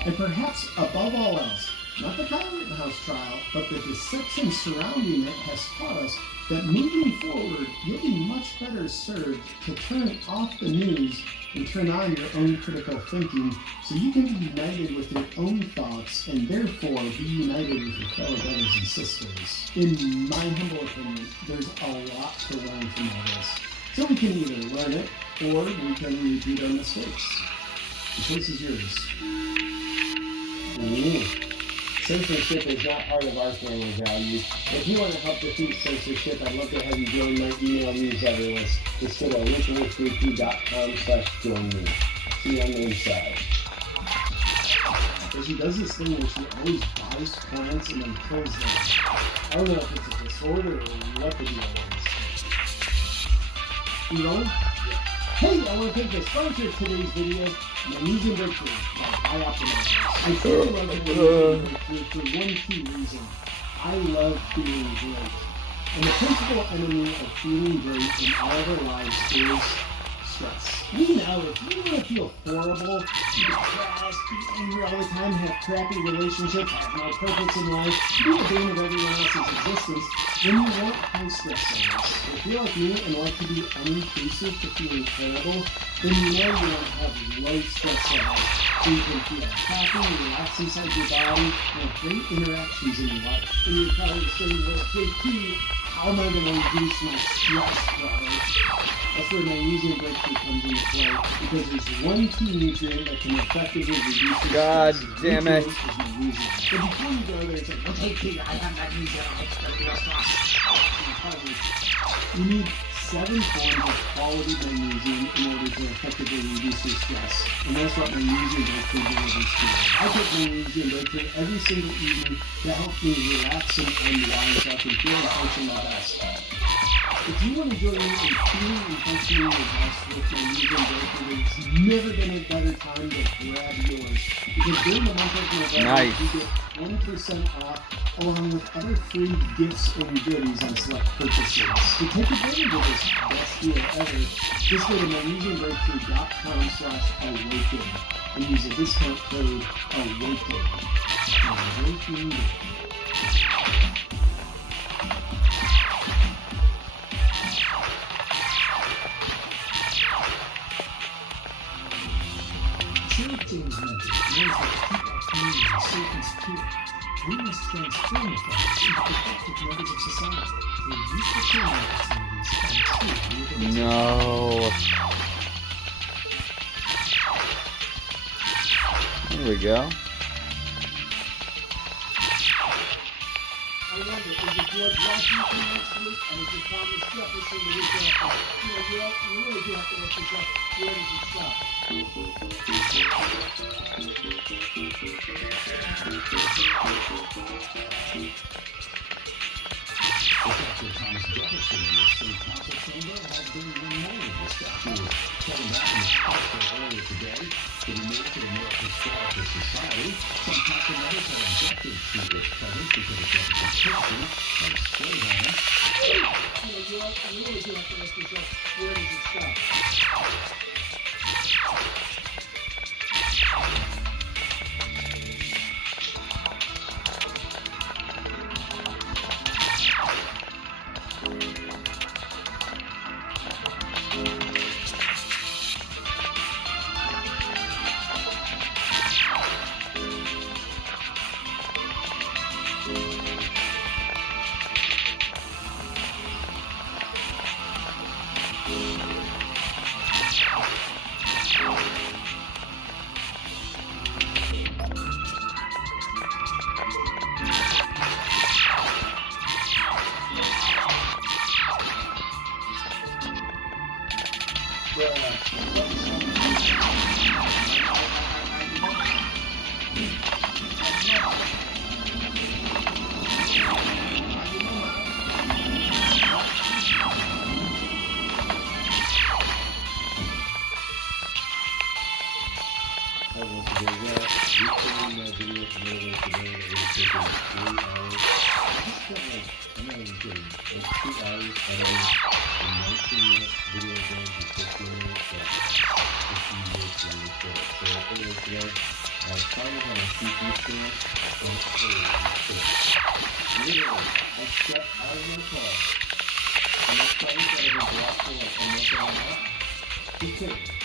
And perhaps above all else, not the Kyle Rittenhouse trial, but the deception surrounding it has taught us that moving forward, you'll be much better served to turn off the news and turn on your own critical thinking so you can be united with your own thoughts and therefore be united with your fellow brothers and sisters. In my humble opinion, there's a lot to learn from all this. So we can either learn it or we can repeat our mistakes. The choice is yours. Ooh. Censorship is not part of our family values. If you want to help defeat censorship, I'd love to have you join my email newsletter list. Just go to lincolnwithjp.com/join me. See you on the inside. But she does this thing where she always buys plants and then kills them. I don't know if it's a disorder or what the deal is. You know? Hey, I want to thank the sponsor of today's video, Magnesium Breakthrough by iOptimizer. I truly love Magnesium Breakthrough for one key reason. I love feeling great. And the principal enemy of feeling great in all of our lives is stress. We know if you want to feel horrible, be depressed, be angry all the time, have crappy relationships, have no purpose in life, be the bane of everyone else's existence, then you want high stress levels. If you're like me and like to be uninclusive to feeling terrible, then you know you want to have low stress levels so you can feel happy, relax inside your body, and have great interactions in your life. And you're probably saying, well, JP, how am I going to reduce my stress levels? That's where Magnesium Breakthrough comes into play, because there's one key nutrient that can effectively reduce your God stress. damn it. Is magnesium. But before you go there and say, okay, Pete, I have magnesium, it's going to be a stress. You need 7 forms of quality magnesium in order to effectively reduce your stress. And that's what Magnesium Breakthrough delivers to you. I take Magnesium Breakthrough every single evening to help me relax and unwind so I can feel and function my best. If you want to join me in feeling and functioning your best with Magnesium Breakthrough, there's never been a better time to grab yours. Because during the month of November, you get 1% off along with other free gifts and goodies on select purchases. To take advantage of this best deal ever, just go to magnesiumbreakthrough.com/awaken and use the discount code AWAKEN. Awaken. James Method knows that to keep our community safe and secure, we must transform the farmers into productive members of society through useful training opportunities and true No. There we go. I wonder, is it George Washington next week, and is it Thomas Jefferson the week after? You really do have to ask yourself, where does it stop? Effective Thomas Jefferson in the state council chamber has been removed. The statue was taken back from its pedestal earlier today to be moved to the New York Historical Society. Some council members have objected to its presence because of Jefferson's history and its slave owner. You really do have to ask yourself, where does it stop?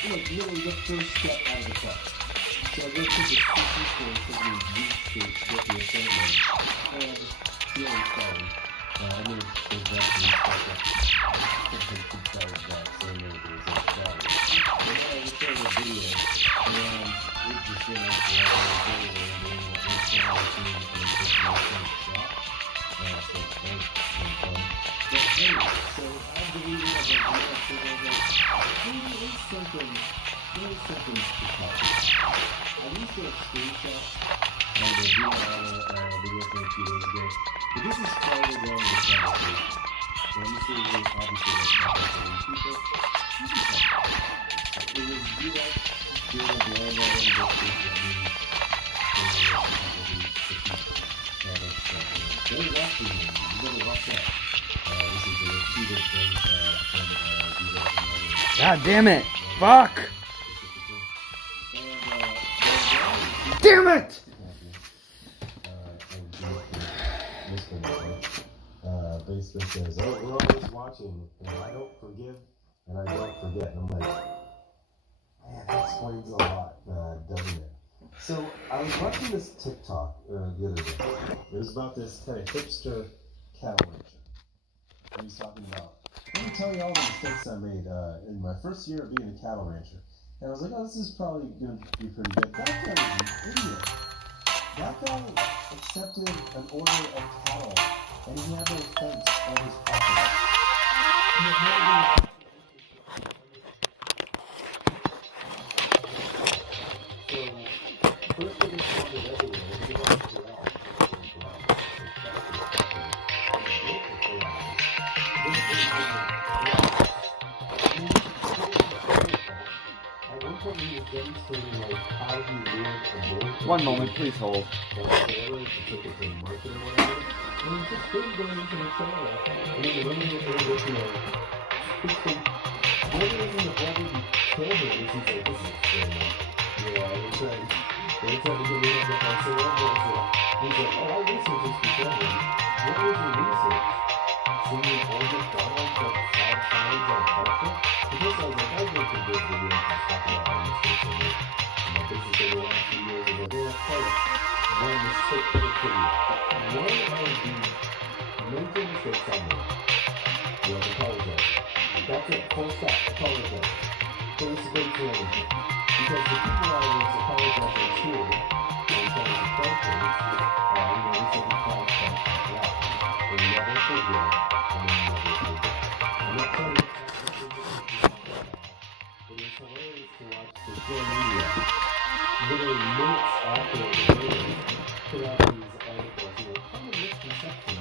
Literally the first step out of the car. So I went to the CP course that we used to get the appointment. And I just feeling sorry. I mean, there's definitely stuff that keep sorry back saying that it was a sorry. And then I recorded a video and it just went up the other video and then it went down God damn it! Fuck! Damn it! Basically says, oh, we're always watching, and I don't forgive, and I don't forget. And I'm like, man, that explains a lot, doesn't it? So I was watching this TikTok the other day. It was about this kind of hipster cattle rancher. And he's talking about, let me tell you all the mistakes I made in my first year of being a cattle rancher. And I was like, oh, this is probably going to be pretty good. That guy was an idiot. That guy accepted an order of cattle, and he had no fence on his property. He had no first it started everywhere. He was on the corral. At one point he was demonstrating like how he reared a bull. 1 moment, please hold. To take it to the market or whatever. And he just couldn't go into the trailer. And then the women were able to what it is in the brother who killed him is he's like, this is experiment. Yeah, they tried to get me up and say, he's like, oh, I researched this beforehand. What was your research? Seeing the oldest dogs like 5 times on culture? Because I was like, I've been some good videos and stuff about how mistakes are made. And my business over the last few years is like, they're like, hey, one mistake per video. One of the major mistakes I made was apologizing. That's it, full stop, apologize. So it's great for everything. Because the people I was apologizing to, in terms of questions, we said we can't talk loud. They never forgive, and they never forget. I'm not trying to but it's hilarious to watch social media, literally minutes after the video, put out these articles, common misconception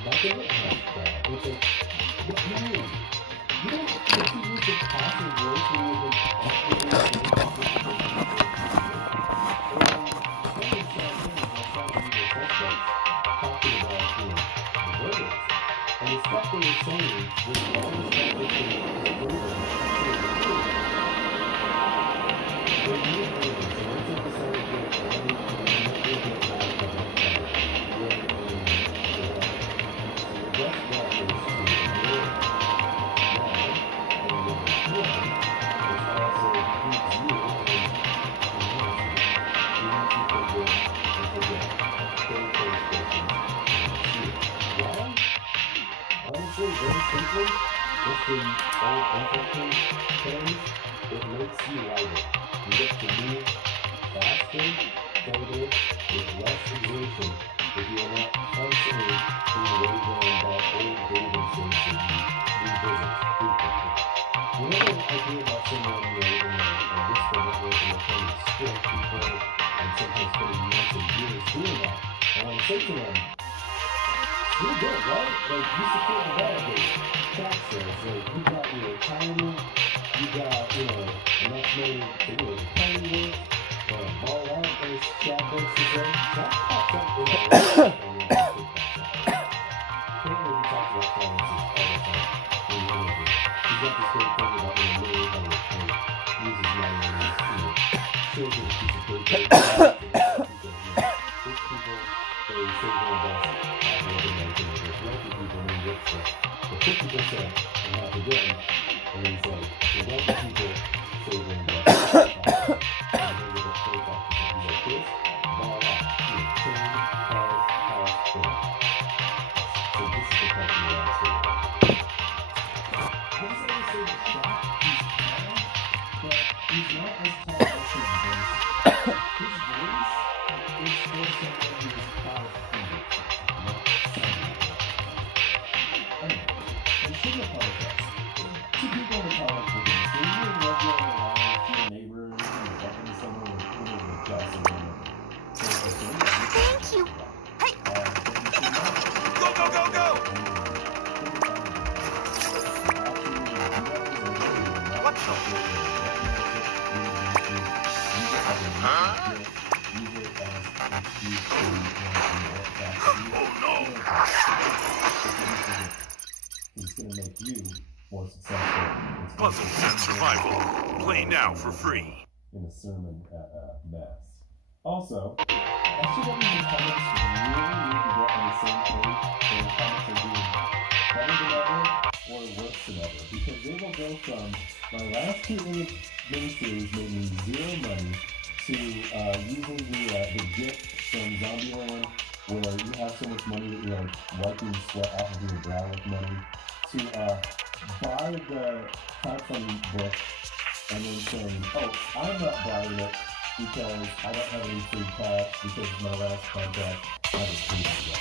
about the witness crowd. It's like, what do you mean? You don't continue to pass and voice when you've been talking about, the verdicts. And the stuff they were saying was all the stuff they were honestly, very simply, with the old infantry terms, it makes you lighter. You get to move faster, further, with less exertion, if you are not constantly being weighed down by old grievances that you revisit frequently. Whenever I hear about someone in a whisper network and they're trying to split people and sometimes spending months and years doing that, I want to say to them, you're good, right? Like, you secure the validate. Tax says, like, you got your retirement, you got, enough money to do a party with, ball out, as Chad Banks is saying. That pops up in a lot. Apparently, he talks about finances all the time in the interview. He's got this great thing about, literally how he uses money and, shows it a piece of paper. Rich people, they save their invest. Wealthy people need rich for 50% and not again. And he's like, the wealthy people save their investment. And they get a 25%. He's like, this, ball out. Chain, cars, house, boom. So this is the part you want to say. I just always say the shot, he's tall, but he's not as tall as his voice. His voice is still something that he was use it as an excuse to work faster. Oh no! It's going to make you more successful. Puzzles and survival. Play now for free. In a sermon mess. Also, SJW comments really need to get on the same page so the comments are doing better than ever or worse than ever, because they will go from my last 2 game series made me 0 money to using the gift from Zombieland where you have so much money that you're like wiping sweat off of your brow with money, to buy the crowdfunding book and then saying, oh, I'm not buying it because I don't have any free cash because of my last contract. I haven't paid it yet.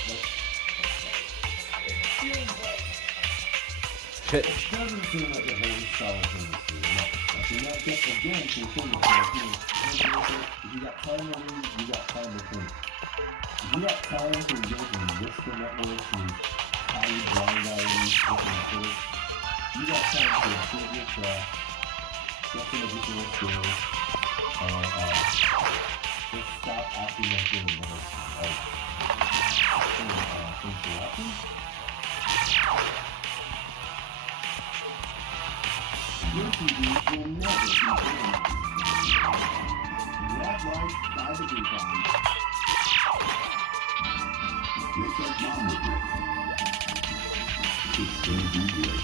Shit. It doesn't seem like a very solid industry. You're not just again to think if you got time to read, you got time to think. If you got time to engage in whisper networks and highly blind items, you got time to improve your craft, get some additional skills, and just stop acting like you're embarrassing. Thanks for watching. Your TV will never be boring. Red light by the beacon. Make that mom with it. It's gonna be great.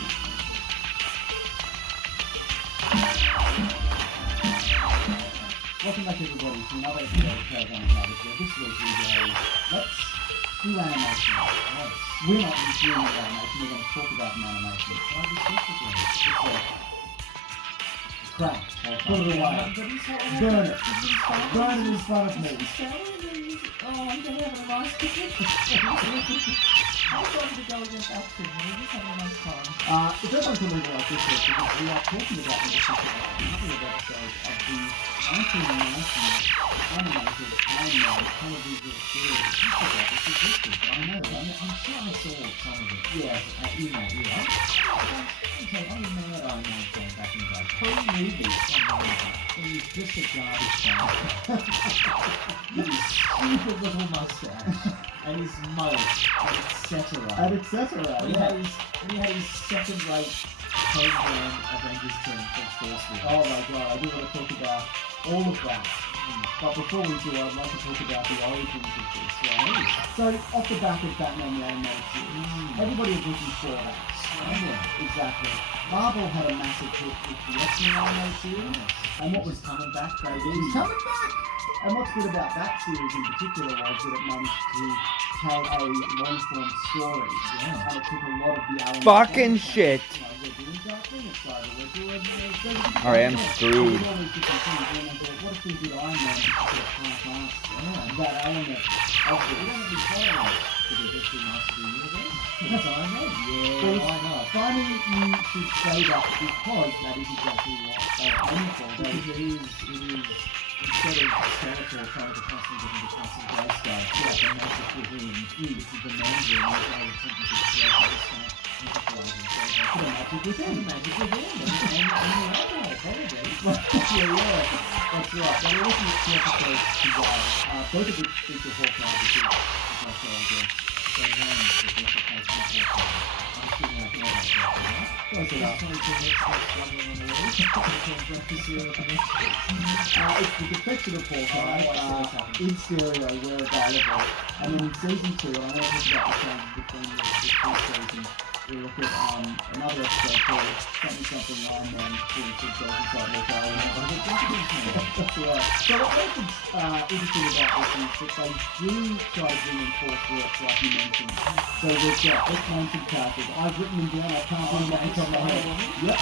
Welcome back everybody to another episode of Program Habits, where this week we go, let's do animation. We're not just doing animation, we're going to talk about an animation. It's crap. Put it away. Burn it. Burn it in front of me. Oh, I'm going to have a nice picnic. I wanted to go against action. We're just having a nice time. It doesn't come over like this week because we are talking about in this couple of episodes of the 1990 animated Iron television series. You forgot this existed. I know. I'm sure I saw some of it. Yes, email. Okay, I remember Iron Man going back in the day. Pre-movies, something like that. It was just a garbage can. With his stupid little mustache. And his mouth, etc. And he had his second-rate program Avengers team for the first one. Oh my god, I do want to talk about all of that. But before we do, I'd like to talk about the origins of this, right? So, off the back of Batman the Animated Series, everybody was looking for that. Exactly. Marvel had a massive hit with the X-Men Animated Series, and what was coming back, baby? It's coming back! And what's good about that series in particular was that it managed to tell a long-form story. Yeah. And it took a lot of the elements. Fucking shit. Alright, I'm screwed. What if we did Iron Man that element of the... We don't have to be following it. Could it just be nice to do universe? That's Iron Man. Yeah, why not? Funny you should say that because that is exactly what they're aiming for. It is... Instead of Skeletor trying to constantly get into constant grayscale, the magic within this is the Mandarin, and I was thinking to create this magicalizing. So the magic within, and the alcohol, probably. Yeah, that's right. But we're looking at 2 episodes together. Both of which feature Hawkeye, because it's my show, I guess. So one is the best of Hawkeye. I'm shooting out more about that, close it up. 22 minutes, I'm struggling on the road. It's the defection of Hawkeye in stereo where available. And then in season 2, and I know this about the change between the 2 seasons, we look at another episode called something Iron Man 2 and 6 goes inside Hawkeye. That's right. So what makes it interesting about this is that they do try to bring in force works like you mentioned. So we've got X-mentioned characters. I've written them down, I can't bring that into my head. Yep.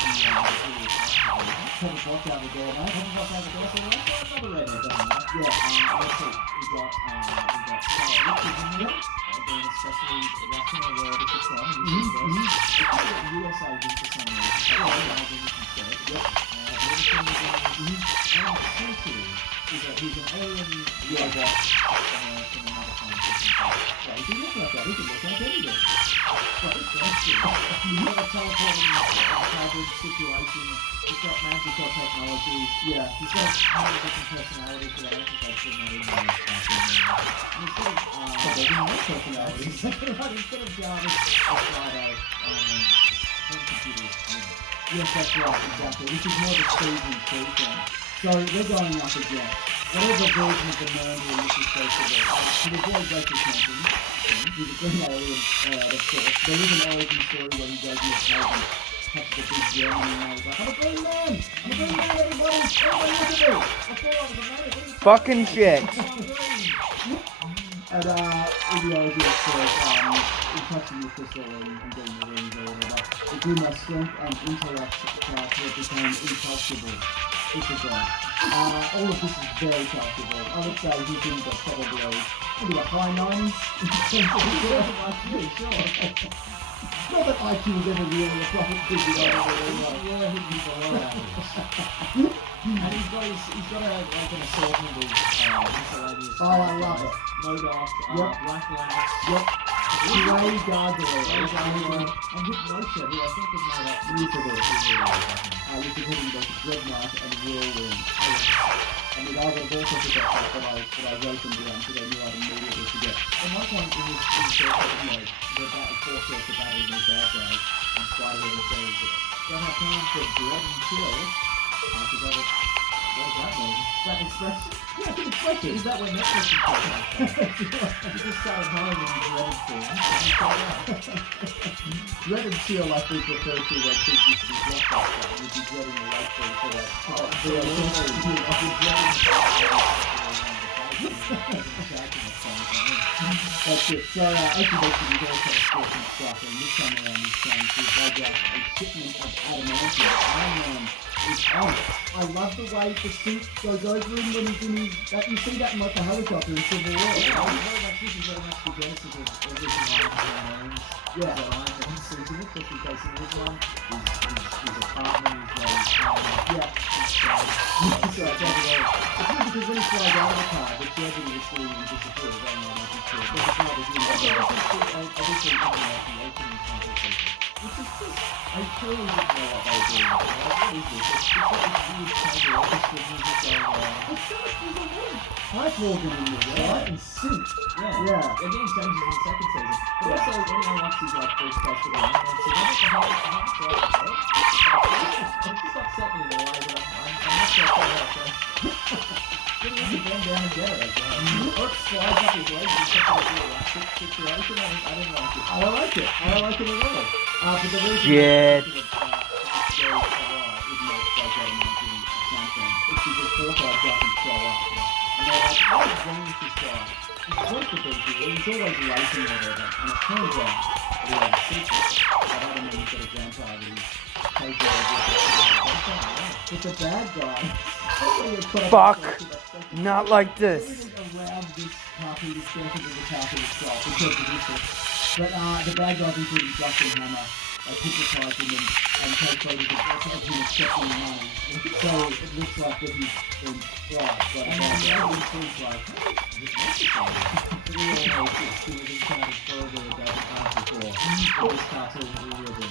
Tetris out the door, mate. Tetris out the door, so let's try another redhead, doesn't it? Yeah, let's see. We've got Scarlet Witch in here. Being especially Russian or wherever it's from. It's got US agents for some reason. Yep. And City. He's an alien robot from another planet. Well, if he looks like that, he can look like anything. Well, that's good. He's got a teleporting hybrid situation. He's got magical technology. Yeah. He's got many different personalities, but I don't think I've seen that in there. Instead of Jarvis or Friday, home computers. Yes, that's right, exactly. Which is more the Steve and Steve thing. So we're going up against whatever version of the Mandarin this is supposed to be. To avoid racial tension, he's a green alien, of course. There is an origin story where he goes in a cave and catches a big German and he's like, I'm a green man! I'm a green man, everybody! Everybody look at me! I thought I was a man! Fucking shit. And in the origin story, in touching the crystal and getting the rings or whatever, it grew my strength and intellect till it became incalculable. This is all of this is very calculable. I would say he's in the probably maybe the high 90s in terms of his IQ, sure. Not that IQ was ever really a proper figure. Yeah, he'd be below average. And he's got an assortment of miscellaneous. Oh, I love it. Modoc, Black Labs. Yep. Ray Gargoyle. And Hypnotia, who I think is made up Luthor. You can hit him both Dread Knight and Whirlwind. I mean, I would have also forgot that, but I wrote them down because I knew I'd immediately forget. At one point in his short, the four sorts of battle in his bad guys, and Spider-Man says, don't have time for dread and chill. What does that mean? Is that an expression? Yeah, it's an expression. Is that when Netflix is talking about? You just started home and you dreaded things. Dread and chill, I think, refers to when things used to be blockbuster. You'd be dreading the late thing for that. That's it. So, Ocean is also a sports and stuff, and this time around he's trying to hijack a shipment of adamantium. Iron Man is on it. I love the way the suit goes over him when he's in his... you see that in like the helicopter in Civil War. This is very much the genesis of everything Iron Man owns. Yeah. So Iron Man suits in it, especially facing this one. His apartment, yeah. It's good because when he flies out of the car, the children are screaming and disappear. I don't know what it's called. But it's not as good. I think they're talking about the opening conversation. Which is just, I truly didn't know what they were doing. What is this? It's got this weird kind of orchestra music going on. It's got a weird pipe organ in there, right? And synth. Yeah. Again, changes in the second season. But also, anyone watches these like first case of the Iron Man season, what the hell is the heart right there? It just upset me in a way that I'm not sure how to Get him to bend down and get it again. Or slides up his legs in such a elastic situation. I didn't like it. I don't like it. I don't like it at all. But the reason shit. It's because Hawkeye doesn't show up. And they're like, what is wrong with this guy? He's supposed to be here. He's always racing or whatever. And it turns out that he has a secret. That other man has got a grandpa that he's taking over. It's a bad guy. Fuck. Not like this. Around this cartoon, this character of the cartoon itself, because of this. But the bad guys, including Justin Hammer, hypnotise him and take photos of him accepting money. So it looks like that he's been bribed. But the other seems like, this we all know it's still been kind of further it doesn't pass before. This cartoon that we live in.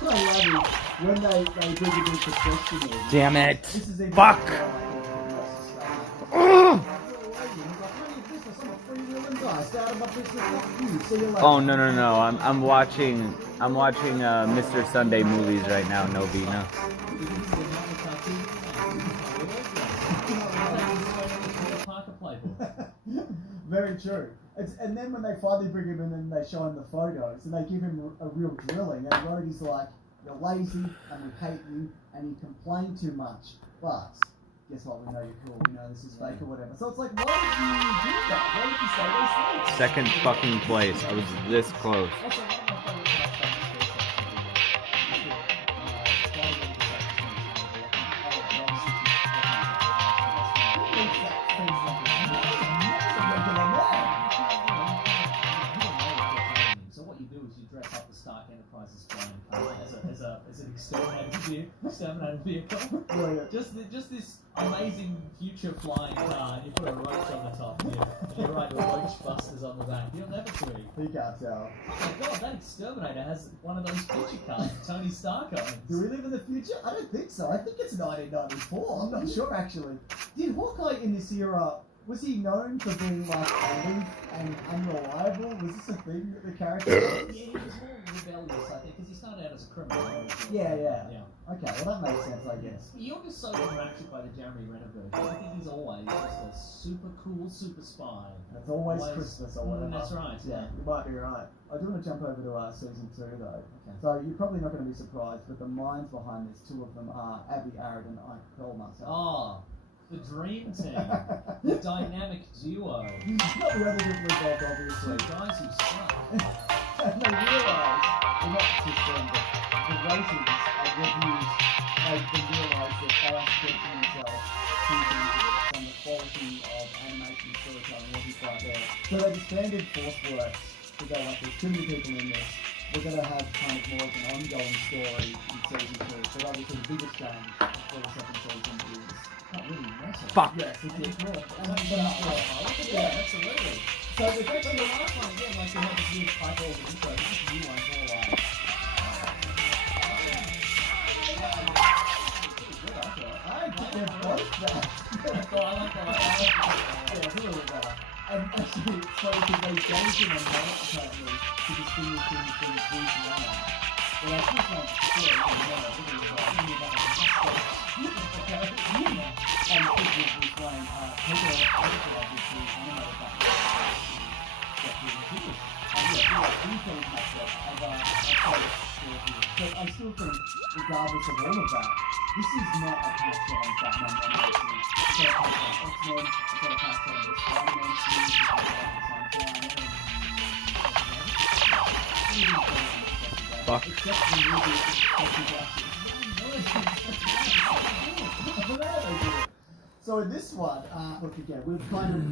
What I love is when they bring it into question. Damn it. Fuck. Oh no! I'm watching Mr. Sunday movies right now. Novena. Very true. And then when they finally bring him in and they show him the photos and they give him a real drilling, and Rhodey's like, "You're lazy and we hate you and you complain too much, but." Guess what? We know you're cool. We know this is fake or whatever. So it's like, why did you do that? Why did you say those things? Second fucking place. I was this close. So what you do is you dress up the Stark Enterprises flying car as an exterminator. exterminator vehicle. Yeah. Just this amazing future flying car, and you put a roach on the top, and you write Roach Busters on the back. You'll never tweet. He can't tell. Oh my god, that exterminator has one of those picture cards Tony Stark owns. Do we live in the future? I don't think so. I think it's 1994. I'm not sure actually. Did Hawkeye in this era, was he known for being like aloof and unreliable? Was this a thing with the character? Yeah, he was more rebellious, I think, because he started out as a criminal. Yeah. Okay, well that makes sense, I guess. You're just so enraptured by the Jeremy Renner version. I think he's always just a super cool super spy. It's always Christmas or whatever. That's right. Yeah, you might be right. I do want to jump over to season 2 though. Okay. So you're probably not going to be surprised, but the minds behind this, two of them are Abby Arad and Ike Perlmutter. Oh, the dream team. The dynamic duo. Not the other people involved, obviously. Two guys who suck. And they realise, well, not just them, but the ratings and reviews made them realise that they are stretching themselves too into this, and the quality of animation and storytelling wasn't quite there. So they disbanded Forceworks to go like, there's too many people in this. We're going to have kind of more of an ongoing story in season 2. So obviously the biggest change for the second season is not really massive. Fuck. Yes, it's Yeah, absolutely. So the But the last one, again, like you had this weird type of intro, this is new one, more like... I think they're both bad. I like that. Yeah, it's a little bit better. And actually, it's funny because they gave him a note apparently to distinguish him from Bruce Wayne. Well, like this one, yeah, he's a note, look at his eye, he's about a mustache. And this is Bruce Wayne, people are obviously animated back but I still think, regardless of all of that, this is not a patch on Batman animation. It's not a patch on X-Men, it's not a patch on the Spider-Man series, it's not at the same time. Fuck. Except for the movie, so in this one, look again, we've kind of,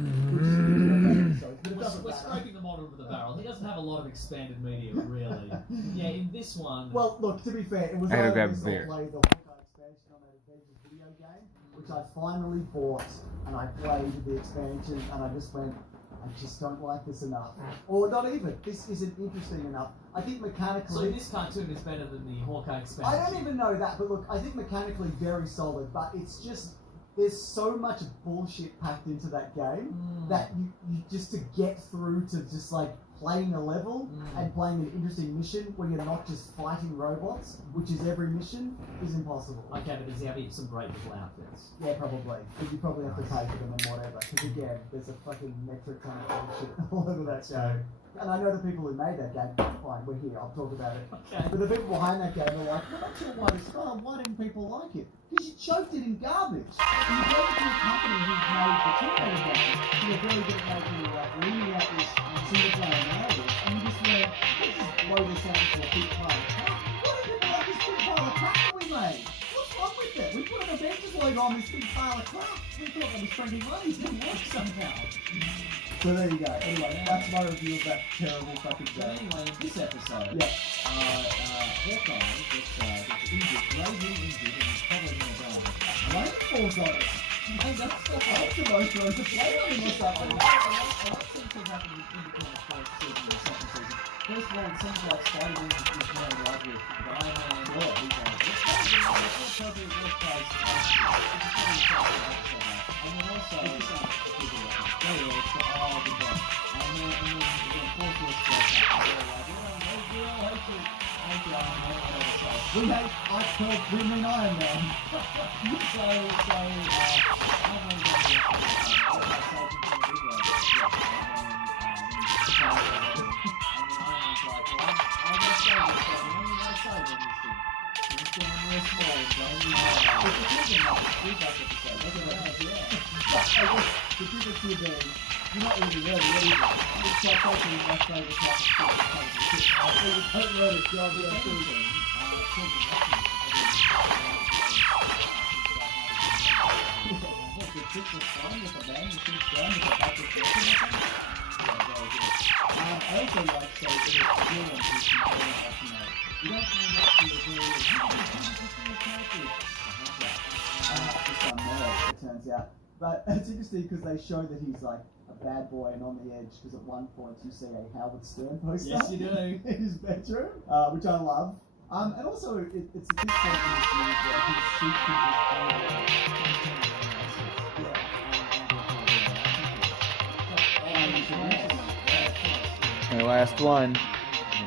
we're scraping the bottom of the barrel. He doesn't have a lot of expanded media, really. Yeah, in this one... Well, look, to be fair, it was I gotta I grab a saw beer. play the Hawkeye expansion on that Avengers video game, which I finally bought, and I played the expansion, and I just went, I just don't like this enough. Or not even, this isn't interesting enough. I think mechanically... So this cartoon is better than the Hawkeye expansion? I don't even know that, but look, I think mechanically very solid, but it's just... There's so much bullshit packed into that game that you just to get through to just like playing a level and playing an interesting mission when you're not just fighting robots, which is every mission, is impossible. Okay, but does he have some great little outfits? Yeah, probably. But you probably have to pay for them and whatever. Because again, there's a fucking metric ton of bullshit all over that show. And I know the people who made that game, fine, we're here, I'll talk about it. Okay. But the people behind that game are like, we're not sure why this style, why didn't people like it? Because you choked it in garbage. And you gave it to a company who's made the two-player game, who are very good at making like leaning out this single-player narrative, and you just went, let's just blow this out into a big pile of crap. Why do people like this big pile of crap that we made? What's wrong with it? We put an Avengers logo on this big pile of crap. We thought that was spending money, it didn't work somehow. So there you go. Anyway, that's my review of that terrible fucking So game. anyway, in this episode, Yeah. Hawkeye gets injured, gravely injured, and he's probably going to die. Rain falls on it. Hey, that's the That's the most room to play on or something. A lot seems to have happened in the first season or second season. First of all, it seems like Spider-Man is more in love with Iron Man. Well, he's like, it's not the appropriate workplace for us. It's probably the top of that. And then also, it's the good one. And then the fourth was we all hate you. Hate you, Iron Man, whatever. So, We hate Ike Pearl, we mean Iron Man. The biggest two days, you're not really ready either. It's like taking my favourite type of shit. I don't let it go, but I'm doing I also like, so, in the real one, You don't find out till the very end. Just some nerd, it turns out. But it's interesting because they show that he's like a bad boy and on the edge, because at one point you see a Howard Stern poster. Yes, you do. In his bedroom, which I love. And also, it's at this point in the series where he's seeking his My last one.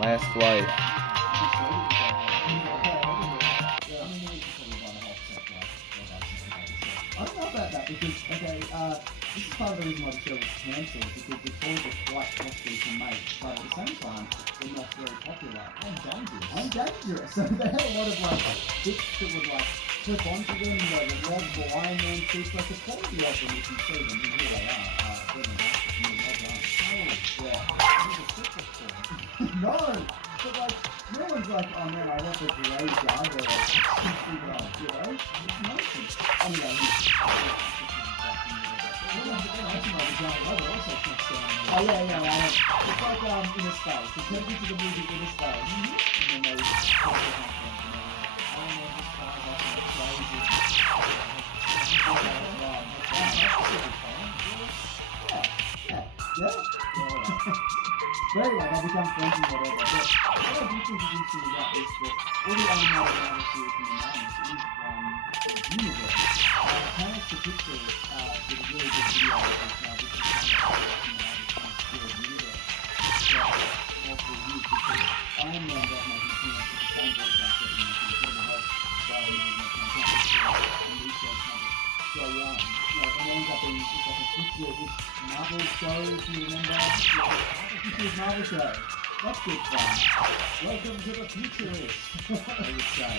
Last flight. I don't know about that because, okay, this is part of the reason why the show was cancelled, because the toys were quite costly to make, but at the same time, they're not very popular. And dangerous. So they had a lot of, like, bits that would, like, clip onto them, the red Iron Man suits, like, the quality of them, if you see them, here they are, no! But, like, no one's like, oh man, I want the grey gargoyle, you know? It's nonsense. Anyway, oh yeah, it's like Inner Space. It's connected to the movie Inner Space. And then they But anyway, they become friends and whatever. But what I do think is interesting about this is that all the animated Marvel series from the 90s, it is one universe. Parents to Pictures did a really good video of this now, which is one of the universe. Multiple years, because Iron Man does make it seem like it's the same voice actor, and you can sort of help Spider-Man and Fantastic Four and these shows kind of go on. You know, and ends up being just like a future-ish Marvel show, if you remember. Future Marvel show. That's good fun. Welcome to the futurist. I would say.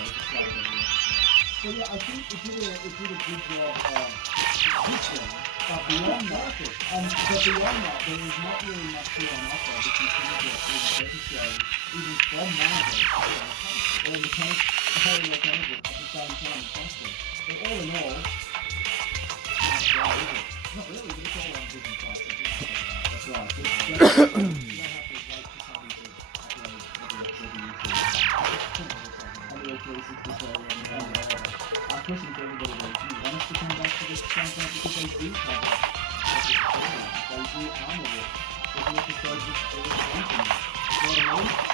So yeah, I think it did a good job of existing, but beyond that, there is not really much here on offer that you can get with better shows, even from Marvel, or in the case of Harry Mechanical at the same time as possible. So all in all, not really, but it's all on Disney Plus. That's right. You don't have to wait for somebody to upload every episode of YouTube. Our question to everybody is, do you want us to come back to this content? Because they do cover what is important. They do honor it. There's an episode which is very important. You know what I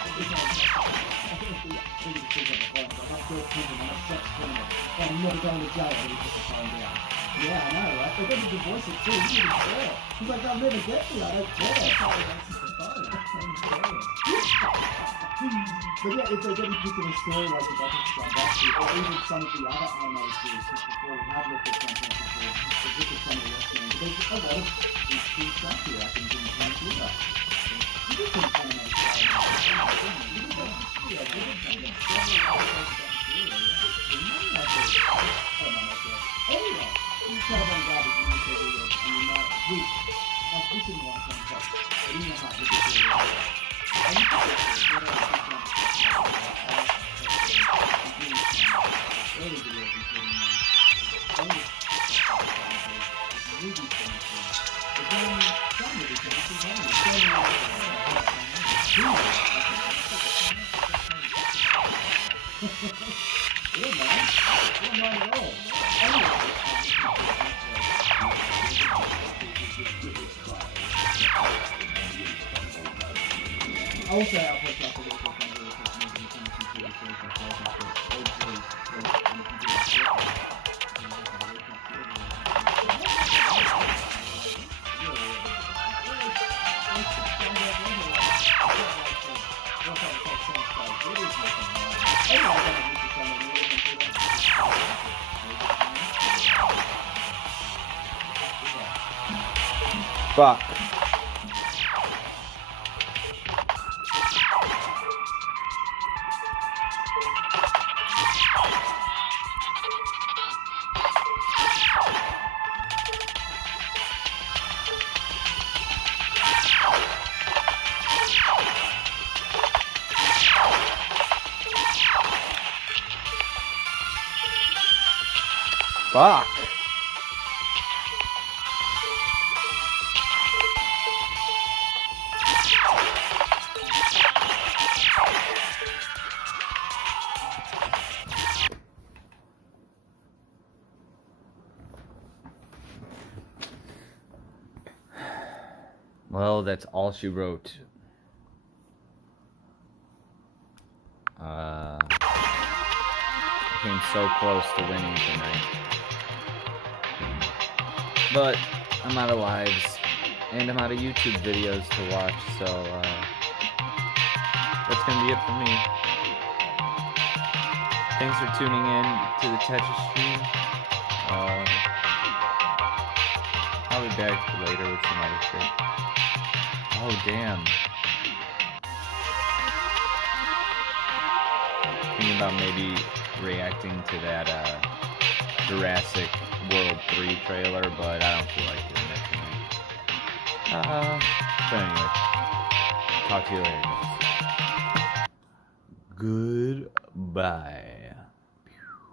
mean? I'm never going to jail when he put the phone down. Yeah, I know, right? They're going to divorce it too. You don't care. He's like, I'll never get me. I don't care. That's how he answers the phone. But yeah, if they're going to pick in a story like the Buffett come back to, or even some of the other animated series, which before we have looked at Fantastic Four, we've looked at some of the rest of them, but there's a lot of interesting stuff here, I think, in terms of that. You did some animated stories. You did that studio. You did something. Anyway, you just kind of on garbage and you say, and you might wish, like this in one sense, but in your heart, you just say, and you can also, I'll put up a little bit Fuck. Fuck. Well, that's all she wrote. Came so close to winning tonight. But I'm out of lives, and I'm out of YouTube videos to watch, so that's going to be it for me. Thanks for tuning in to the Tetris stream. I'll be back later with some other shit. Oh, damn. Thinking about maybe reacting to that Jurassic World 3 trailer, but I don't feel like doing that tonight. But anyway, talk to you later, guys. Goodbye.